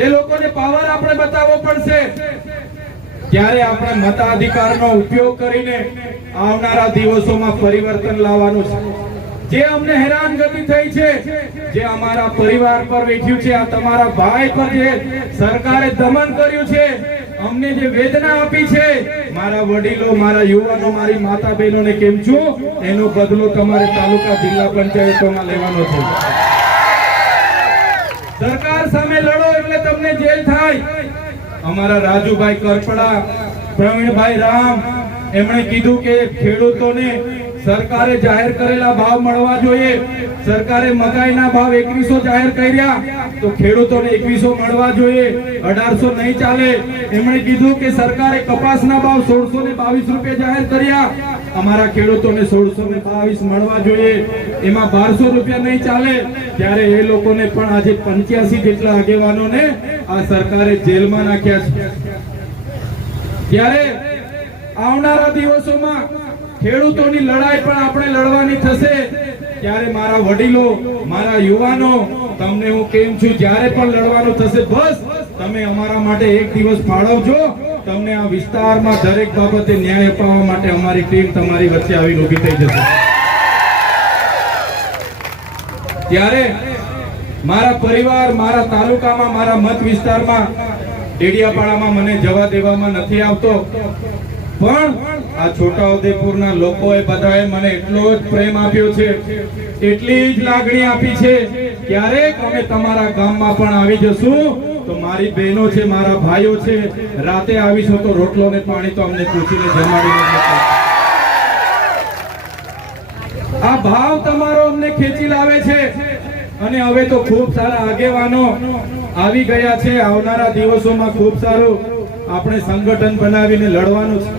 એ લોકોને પાવર આપણે બતાવવો પડશે. ત્યારે આપણે મતાધિકારનો ઉપયોગ કરીને આવનારા દિવસોમાં પરિવર્તન લાવવાનું છે. જે અમને હેરાનગતિ થઈ છે, જે અમારા પરિવાર પર વેઠ્યું છે, આ તમારા ભાઈ પર જે સરકારે દમન કર્યું છે, અમને જે વેદના આપી છે, મારા વડીલો, મારા યુવાનો, મારી માતા બહેનોને કેમ છું, એનો બદલો તમારે તાલુકા, જિલ્લા પંચાયતોમાં લેવાનો છે. સરકાર સામે લડો એટલે તમને જેલ થાય. અમારા રાજુભાઈ કરપડા, પ્રવીણભાઈ રામ, એમણે કીધું કે ખેડૂતોને સરકારે જાહેર કરેલા ભાવ મળવા જોઈએ. સરકારે મકાઈના ભાવ 2100 જાહેર કર્યા, તો ખેડૂતોને 2100 મળવા જોઈએ, 1800 નહીં ચાલે. એમણે કીધું કે સરકારે કપાસના ભાવ 1622 રૂપિયા જાહેર કર્યા, અમારા ખેડૂતોને 1622 મળવા જોઈએ, એમાં 1200 રૂપિયા નહીં ચાલે. ત્યારે એ લોકોને પણ આજે 85 જેટલા આગેવાનોને આ સરકારે જેલમાં નાખ્યા છે. ત્યારે આવનારા દિવસોમાં ખેડૂતોની લડાઈ પણ આપણે લડવાની થશે. ત્યારે મારા વડીલો, મારા યુવાનો, તમને હું કેમ છું, જ્યારે પણ લડવાનું થશે બસ તમે અમારા માટે એક દિવસ ફાળવજો. તમને આ વિસ્તારમાં દરેક બાબતે ન્યાય અપાવવા માટે અમારી ટીમ તમારી વચ્ચે આવી ઊભી થઈ જશે. ત્યારે મારા પરિવાર, મારા તાલુકામાં, મારા મત વિસ્તારમાં, ડેડિયાપાડામાં મને જવા દેવામાં નથી આવતો, પણ આ છોટાઉદેપુરના લોકોએ બધાએ મને એટલો જ પ્રેમ આપ્યો છે, એટલી જ લાગણી આપી છે. ક્યારેક અમે તમારા ગામમાં પણ આવી જશું તો મારી બહેનો છે, મારા ભાઈઓ છે, રાતે આવીશું તો રોટલો ને પાણી તો અમને પૂછીને જમાડીને જશે. આ ભાવ તમારો અમને ખેંચી લાવે છે. અને હવે તો ખૂબ સારા આગેવાનો આવી ગયા છે. આવનારા દિવસોમાં ખૂબ સારું આપણે સંગઠન બનાવીને લડવાનું છે.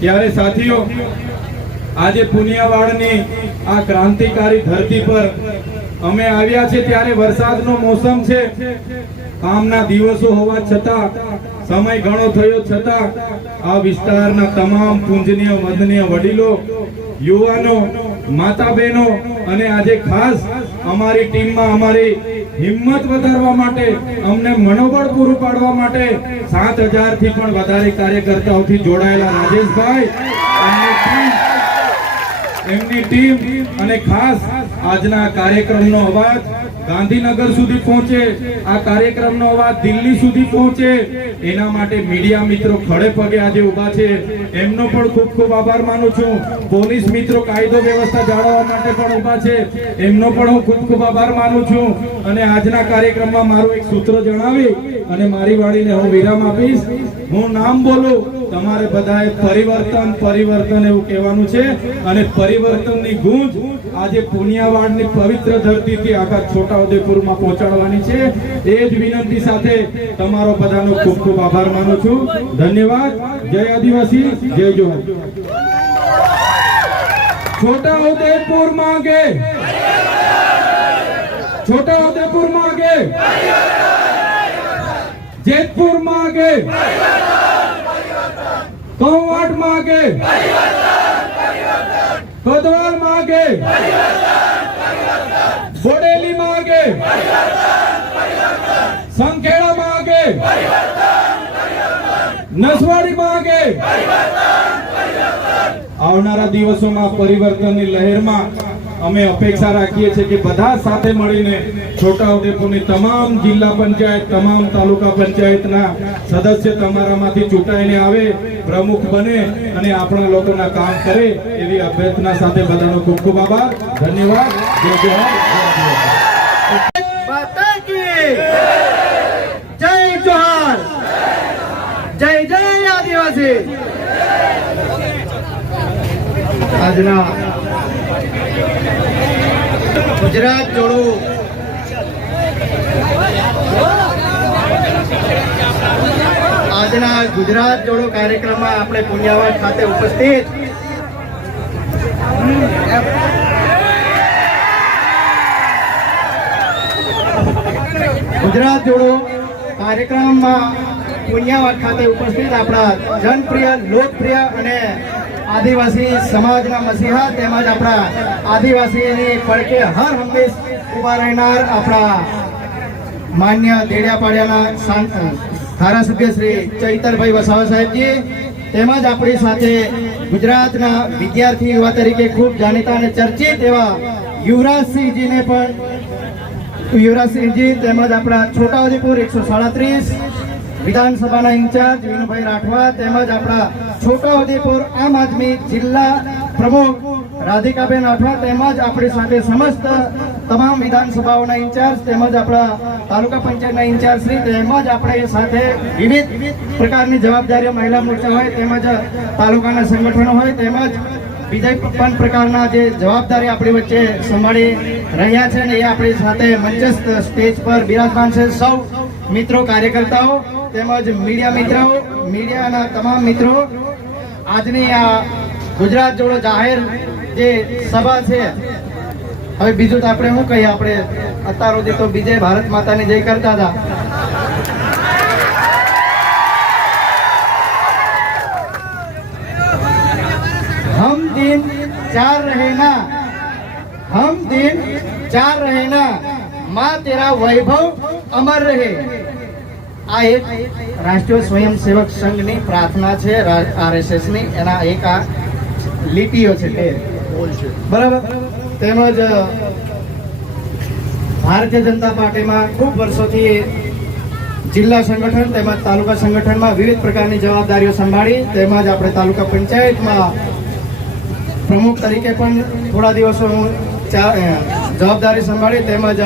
ત્યારે સાથીઓ, આજે પુનિયાવાડની આ ક્રાંતિકારી ધરતી પર અમે આવ્યા છે ત્યારે વરસાદનો મોસમ છે. કામના દિવસો હોવા છતાં, સમય ઘણો થયો છતાં આ વિસ્તારના તમામ પૂજનીય વંદનીય વડીલો, યુવાનો, માતા બહેનો અને આજે ખાસ અમારી ટીમમાં અમારી હિંમત વધારવા માટે, અમને મનોબળ પૂરું પાડવા માટે 7000 થી પણ વધારે કાર્યકર્તાઓથી જોડાયેલા રાજેશભાઈ, એમની ટીમ અને ખાસ આજના કાર્યક્રમનો અવાજ ગાંધીનગર સુધી પહોંચે, આ કાર્યક્રમનો અવાજ દિલ્હી સુધી પહોંચે, એના માટે મીડિયા મિત્રો ખડે પગે આજે ઊભા છે. એમનો પણ ખૂબ ખૂબ આભાર માનું છું. પોલીસ મિત્રો કાયદો વ્યવસ્થા જાળવવા માટે પણ ઊભા છે, એમનો પણ હું ખૂબ ખૂબ આભાર માનું છું. અને આજના કાર્યક્રમમાં મારું એક સૂત્ર જણાવી અને મારી વાણીને હું વિરામ આપીશ. હું નામ બોલું, તમારે બધાએ પરિવર્તન પરિવર્તન એવું કહેવાનું છે. અને પરિવર્તનની ગૂંજ આજે પુનિયાવાડની પવિત્ર ધરતીથી આખા છોટાઉદેપુરમાં પહોંચાડવાની છે. એ જ વિનંતી સાથે તમારો બધાનો ખૂબ ખૂબ આભાર માનું છું. ધન્યવાદ. જય આદિવાસી, જય જોહાર. છોટાઉદેપુર માંગે, છોટાઉદેપુર માંગે, જેતપુર માંગે, કૌવાટ માંગે, કોદવાલ માંગે, બોડેલી માંગે, સંખેડા માંગે, નસવાડી માંગે. આવનારા દિવસોમાં પરિવર્તનની લહેરમાં અમે અપેક્ષા રાખીએ છીએ કે બધા સાથે મળીને છોટાઉદેપુરની તમામ જિલ્લા પંચાયત, તમામ તાલુકા પંચાયતના સદસ્ય તમારામાંથી ચૂંટાઈને આવે, પ્રમુખ બને અને આપણા લોકોના કામ કરે, એવી અભ્યર્થના સાથે બધાનો ખૂબ ખૂબ આભાર. ધન્યવાદ. જય જોહાર. માતા કી જય જોહાર. જય જય આદિવાસી. આજના ગુજરાત જોડો કાર્યક્રમમાં આપણે પુનિયાવાડ ખાતે ઉપસ્થિત ગુજરાત જોડો કાર્યક્રમમાં પુનિયાવાડ ખાતે ઉપસ્થિત આપણા જનપ્રિય, લોકપ્રિય અને આદિવાસી સમાજના મસીહા તેમજ આપણા આદિવાસીની પડકે હર હંમેશ ઉભા રહેનાર આપણા માન્ય દેડિયાપાડિયાના ધારાસભ્ય શ્રી ચૈતરભાઈ વસાવા સાહેબજી તેમજ આપણી સાથે ગુજરાતના વિદ્યાર્થી યુવા તરીકે ખૂબ જાણીતા અને ચર્ચિત એવા યુવરાજસિંહજીને પણ, યુવરાજસિંહજી તેમજ આપણા છોટાઉદેપુર 137 વિધાનસભાના ઇન્ચાર્જ વિનુભાઈ રાઠવા તેમજ આપણા છોટાઉદેપુર આમ આદમી જિલ્લા પ્રમુખ રાધિકાબેન રાઠવા તેમજ આપણી સાથે સમસ્ત તમામ વિધાનસભાઓના ઇન્ચાર્જ તેમજ આપણા તાલુકા પંચાયતના ઇન્ચાર્જ શ્રી તેમજ આપણી સાથે વિવિધ પ્રકારની જવાબદારીઓ મહિલા મોરચા હોય તેમજ તાલુકાના સંગઠનો હોય તેમજ બીજા પણ પ્રકારના જે જવાબદારી આપણી વચ્ચે સંભાળી રહ્યા છે ને એ આપણી સાથે મંચસ્થ સ્ટેજ પર બિરાજમાન છે. સૌ મિત્રો, કાર્યકર્તાઓ તેમજ મીડિયા મિત્રો, મીડિયાના તમામ મિત્રો, આજની આ ગુજરાત જોડો જાહેર જે સભા છે, હવે બીજું તો આપણે શું કહીએ, આપણે અત્યાર સુધી તો બીજે ભારત માતાની જય કરતા હતા. हम दिन चार रहना, हम दिन चार रहना, माँ तेरा वैभव अमर रहे। આ એક રાષ્ટ્રીય સ્વયંસેવક સંઘની પ્રાર્થના છે, RSS ની, એના એક આ લીટીઓ છે તે બરાબર. તેમજ ભારતીય જનતા પાર્ટીમાં ખૂબ વર્ષોથી જિલ્લા સંગઠન તેમજ તાલુકા સંગઠનમાં વિવિધ પ્રકારની જવાબદારીઓ સંભાળી, તેમજ આપણે તાલુકા પંચાયતમાં પ્રમુખ તરીકે પણ થોડા દિવસો હું જવાબદારી સંભાળી, તેમજ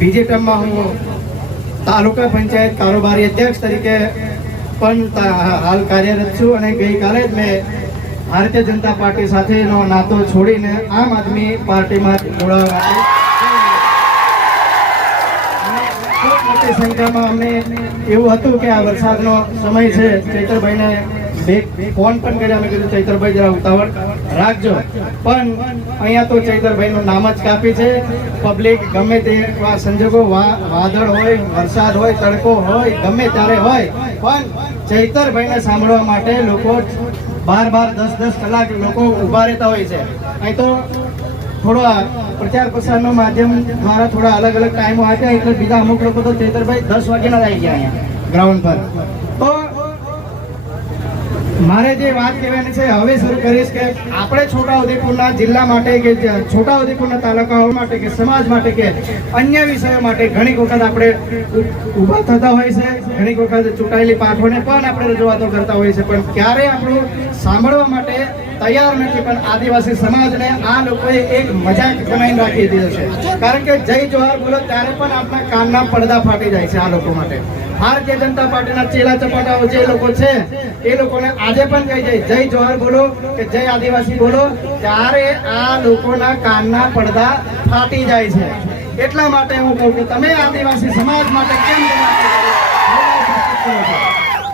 બીજી ટર્મમાં હું તાલુકા પંચાયત કારોબારી અધ્યક્ષ તરીકે પણ હાલ કાર્યરત છું. અને ગઈકાલે જ મેં ભારતીય જનતા પાર્ટી સાથેનો નાતો છોડીને આમ આદમી પાર્ટીમાં જોડાવા માટે ખૂબ મોટી સંખ્યામાં અમને એવું હતું કે આ વરસાદનો સમય છે, ચૈતરભાઈને ફોન પણ કર્યા, મેં કીધું ચૈતરભાઈ જરા ઉતાવળ રાખજો, પણ અહીંયા તો ચૈતરભાઈનું નામ જ કાફી છે. પબ્લિક ગમે તેવા સંજોગો, વાદળ હોય, વરસાદ હોય, તડકો હોય, ગમે ત્યારે હોય, પણ ચૈતરભાઈને સાંભળવા માટે લોકો 12-10 કલાક લોકો ઊભા રહેતા હોય છે. અહીં તો થોડો પ્રચાર પ્રસારનો માધ્યમ દ્વારા થોડા અલગ અલગ ટાઈમો આપ્યા, એટલે બીજા અમુક લોકો તો ચૈતરભાઈ 10 વાગ્યાના જ આવી ગયા અહીંયા ગ્રાઉન્ડ પર. તો મારે જે વાત કહેવાની છે હવે શરૂ કરીશ કે આપણે છોટાઉદેપુરના જિલ્લા માટે કે છોટાઉદેપુરના તાલુકાઓ માટે કે સમાજ માટે કે અન્ય વિષયો માટે ઘણી વખત આપણે ઊભા થતા હોય છે, ઘણી વખત ચૂંટાયેલી પાંખોને પણ આપણે રજૂઆતો કરતા હોય છે, પણ ક્યારે આપણું સાંભળવા માટે તૈયાર નથી. પણ આદિવાસી સમાજને આ લોકોએ એક મજાક બનાવીને રાખી દીધો છે, કારણ કે જય જોહાર બોલો ત્યારે પણ આપણા કાનના પડદા ફાટી જાય છે આ લોકો માટે. ભારતીય જનતા પાર્ટીના ચેલા ચપાટાઓ જે લોકો છે એ લોકોને આજે પણ કહી જાય જય જોહાર બોલો કે જય આદિવાસી બોલો, ત્યારે આ લોકોના કાનના પડદા ફાટી જાય છે. એટલા માટે હું કહું કે તમે આદિવાસી સમાજ માટે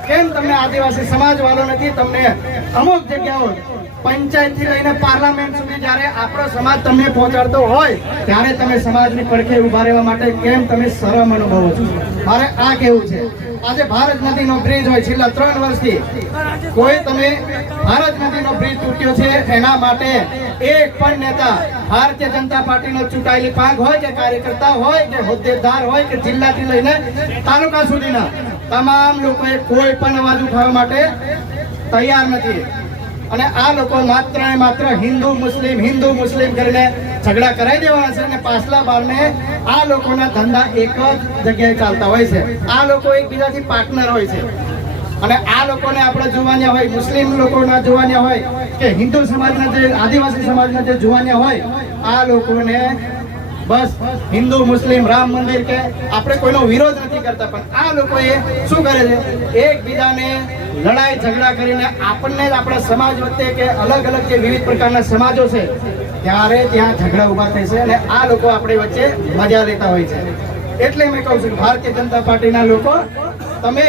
કેમ તમને આદિવાસી સમાજ વાળો નથી? તમને અમુક જગ્યાઓ પંચાયત થી લઈને પાર્લામેન્ટ સુધી જ્યારે આપણો સમાજ તમને પહોંચાડતો હોય ત્યારે તમે સમાજની પડખે ઉભા રહેવા માટે કેમ તમે શરમ અનુભવો છો? મારે આ કેવું છે, આજે ભારત નદીનો બ્રિજ હોય, છેલ્લા 3 વર્ષથી કોઈ તમે ભારત નદીનો બ્રિજ તૂટ્યો છે એના માટે એક પણ નેતા ભારતીય જનતા પાર્ટીનો ચૂંટાયેલી પાંખ હોય કે કાર્યકર્તા હોય કે હોદ્દેદાર હોય કે જિલ્લાથી લઈને તાલુકા સુધીના તમામ લોકોએ કોઈ પણ અવાજ ઉઠાવવા માટે તૈયાર નથી. અને આ લોકો માત્ર ને માત્ર હિન્દુ મુસ્લિમ કરીને ઝઘડા કરાવી દેવાના છે, અને પાછલા બારને આ લોકોના ધંધા એક જ જગ્યાએ ચાલતા હોય છે. આ લોકો એકબીજાથી પાર્ટનર હોય છે, અને આ લોકોને આપણે જોવાના હોય, મુસ્લિમ લોકોના જોવાના હોય કે હિન્દુ સમાજના જે આદિવાસી સમાજના જે જોવાના હોય, આ લોકોને બસ હિન્દુ મુસ્લિમ રામ મંદિર કે આપણે કોઈનો વિરોધ નથી કરતા, પણ આ લોકોએ શું કરે છે, એકબીજાને લડાઈ ઝઘડા કરીને આપણને જ આપણા સમાજ વચ્ચે કે અલગ અલગ જે વિવિધ પ્રકારના સમાજો છે ત્યારે ત્યાં ઝઘડા ઉભા થાય છે, અને આ લોકો આપણી વચ્ચે મજા લેતા હોય છે. એટલે મેં કહું છું ભારતીય જનતા પાર્ટીના લોકો તમે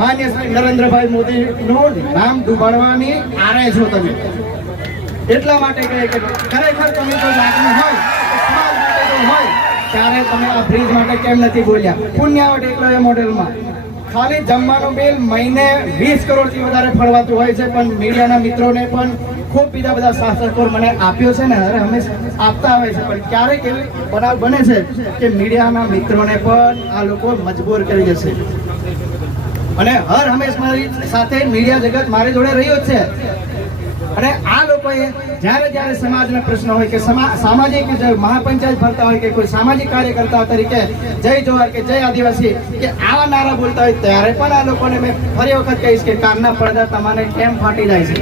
માન્ય શ્રી નરેન્દ્રભાઈ મોદીનું નામ ડૂબાડવાની આરે છો તમે. એટલા માટે કહે કે ખરેખર તમે જો લાગણી હોય સમાજ માટે જો હોય ત્યારે તમે આ બ્રિજ માટે કેમ નથી બોલ્યા? પુણ્યાવટ એકલો એ મોડેલમાં ખાલી જમવાનું બિલ મહિને 20 કરોડથી વધારે ફળવાતું હોય છે, પણ મીડિયાના મિત્રોને પણ ખૂબ બીજા બધા શાસકો મને આપ્યો છે ને અરે હંમેશા આપતા હોય છે, પણ ક્યારેક એવી બનાવ બને છે કે મીડિયાના મિત્રોને પણ આ લોકો મજબૂર કરી દેશે. અને હર હંમેશ મારી સાથે મીડિયા જગત મારી જોડે રહ્યો જ છે, અને આ લોકોએ જ્યારે સમાજના પ્રશ્ન હોય કે સામાજિક મહાપંચાયત ભરતા હોય કે કોઈ સામાજિક કાર્યકર્તા તરીકે જય જોહાર કે જય આદિવાસી કે આવા નારા બોલતા હોય ત્યારે પણ આ લોકોને મેં ફરી વખત કહીશ કે કાનના પડદા તમારે કેમ ફાટી જાય છે?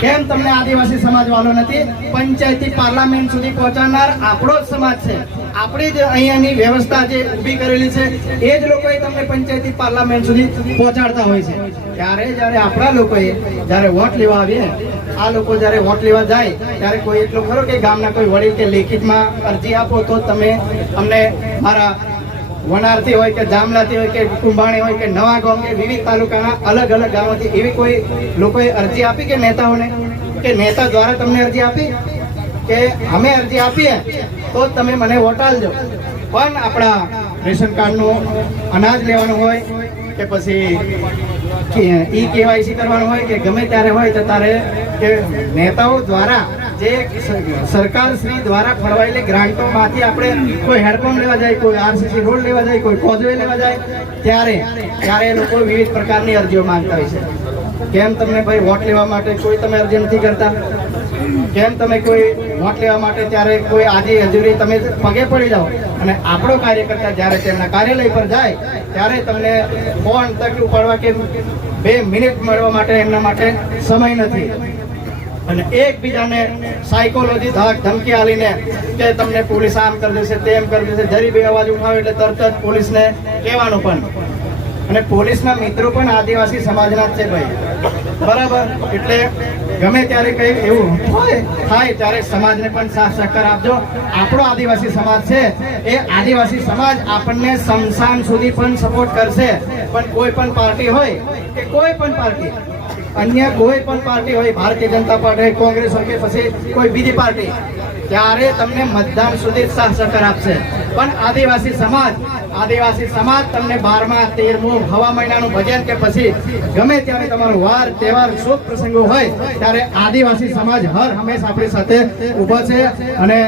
કેમ તમને આદિવાસી સમાજ વાળો નથી? પંચાયતથી પાર્લામેન્ટ સુધી પહોંચાડનાર આપણો જ સમાજ છે, આપણી જ અહીંયાની વ્યવસ્થા જે ઊભી કરેલી છે એ જ લોકોએ તમને પંચાયતથી પાર્લામેન્ટ સુધી પહોંચાડતા હોય છે. જ્યારે આપણા લોકોએ જ્યારે વોટ લેવા આવીએ, આ લોકો જ્યારે વોટ લેવા જાય ત્યારે કોઈ એટલો ખરો કે ગામના કોઈ વડીલ કે લેખિતમાં અરજી આપો તો તમે અમને મારા વનારથી હોય કે જામલાથી હોય કે કુંભાણી હોય કે નવા ગામ કે વિવિધ તાલુકાના અલગ અલગ ગામોથી એવી કોઈ લોકોએ અરજી આપી કે નેતાઓને કે નેતા દ્વારા તમને અરજી આપી કે અમે અરજી આપીએ તો તમે મને વોટ આલજો? પણ આપણા રેશન કાર્ડનું અનાજ લેવાનું હોય કે પછી ઈ કેવાયસી કરવાનું હોય કે ગમે ત્યારે હોય તો તારે કે નેતાઓ દ્વારા જે સરકાર શ્રી દ્વારા ફળવાયેલી ગ્રાન્ટોમાંથી આપણે કોઈ હેડપંપ લેવા જાય, કોઈ આરસીસી રોડ લેવા જાય, કોઈ કોઝવે લેવા જાય, ત્યારે એ લોકો વિવિધ પ્રકારની અરજીઓ માંગતા હોય છે. કેમ તમને ભાઈ વોટ લેવા માટે કોઈ તમે અરજી નથી કરતા? કેમ તમે કોઈ વોટ લેવા માટે ત્યારે કોઈ આજે હજુરી તમે પગે પડી જાઓ અને આપણો કાર્યકર્તા જ્યારે તેમના કાર્યાલય પર જાય ત્યારે તમને ફોન તક ઉપાડવા કે 2 મિનિટ મળવા માટે એમના માટે સમય નથી. અને એકબીજાને સાયકોલોજી ધાક ધમકી આલીને કે તમને પોલીસ આમ કરી દેશે, તેમ કરી દેશે, જરી બે અવાજ ઉઠાવે એટલે તરત જ પોલીસને કહેવાનું. પણ અને પોલીસના મિત્રો પણ આદિવાસી સમાજના જ છે ભાઈ, બરાબર? એટલે ગમે ત્યારે કંઈ એવું થાય ત્યારે સમાજને પણ સાથ સહકાર આપજો. આપણો આદિવાસી સમાજ છે એ આદિવાસી સમાજ આપણને શમશાન સુધી પણ સપોર્ટ કરશે. પણ કોઈ પણ પાર્ટી હોય કે કોઈ પણ પાર્ટી, અન્ય કોઈ પણ પાર્ટી હોય, ભારતીય જનતા પાર્ટી હોય, કોંગ્રેસ હોય કે પછી કોઈ બીજી પાર્ટી, ત્યારે તમને મતદાન સુધી સાથ સહકાર આપશે. પણ આદિવાસી સમાજ તમને 12મા 13મું હવા મહિનાનું ભજન કે પછી ગમે ત્યારે તમારો વાર તહેવાર શુભ પ્રસંગો હોય ત્યારે આદિવાસી સમાજ હર હંમેશા આપણી સાથે ઊભો છે. અને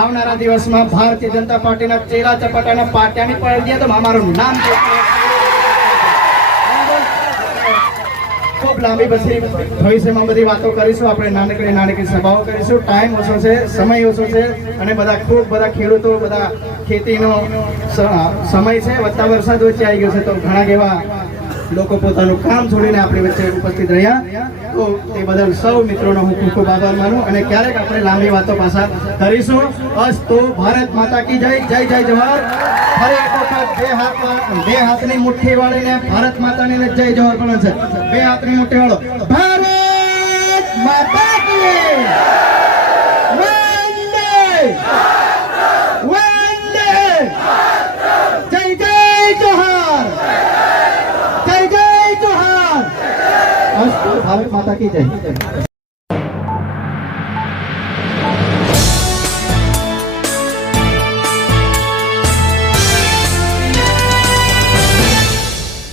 આવનારા દિવસમાં ભારતીય જનતા પાર્ટીના ચેલા ચપાટાના પાટિયાની પડી તો અમારું નામ ખૂબ લાંબી પછી ભવિષ્યમાં બધી વાતો કરીશું. આપણે નાનકડી સભાઓ કરીશું. ટાઈમ ઓછો છે, સમય ઓછો છે અને ખૂબ બધા ખેડૂતો, બધા ખેતીનો સમય છે, વત્તા વરસાદ વચ્ચે આવી ગયો છે તો ઘણા એવા લોકો પોતાનું કામ છોડીને આપણી વચ્ચે ઉપસ્થિત રહ્યા. તો તે બદલ સૌ મિત્રોનો હું ખૂબ ખૂબ આભાર માનું અને ક્યારેક આપણે લાંબી વાતો પાછા કરીશું. અસ્તુ ભારત માતા કી જય. જય જય જવાહર. ફરી એક વખત બે હાથની મુઠ્ઠી વાળીને ભારત માતાની જય જવાહર પણ છે. બે હાથની મુઠ્ઠી વાળો. ભારત માતા કી વંદે વંદે. જય જય જોહાર. જય જય જોહાર. અસ્તુ ભારત માતા કી જય.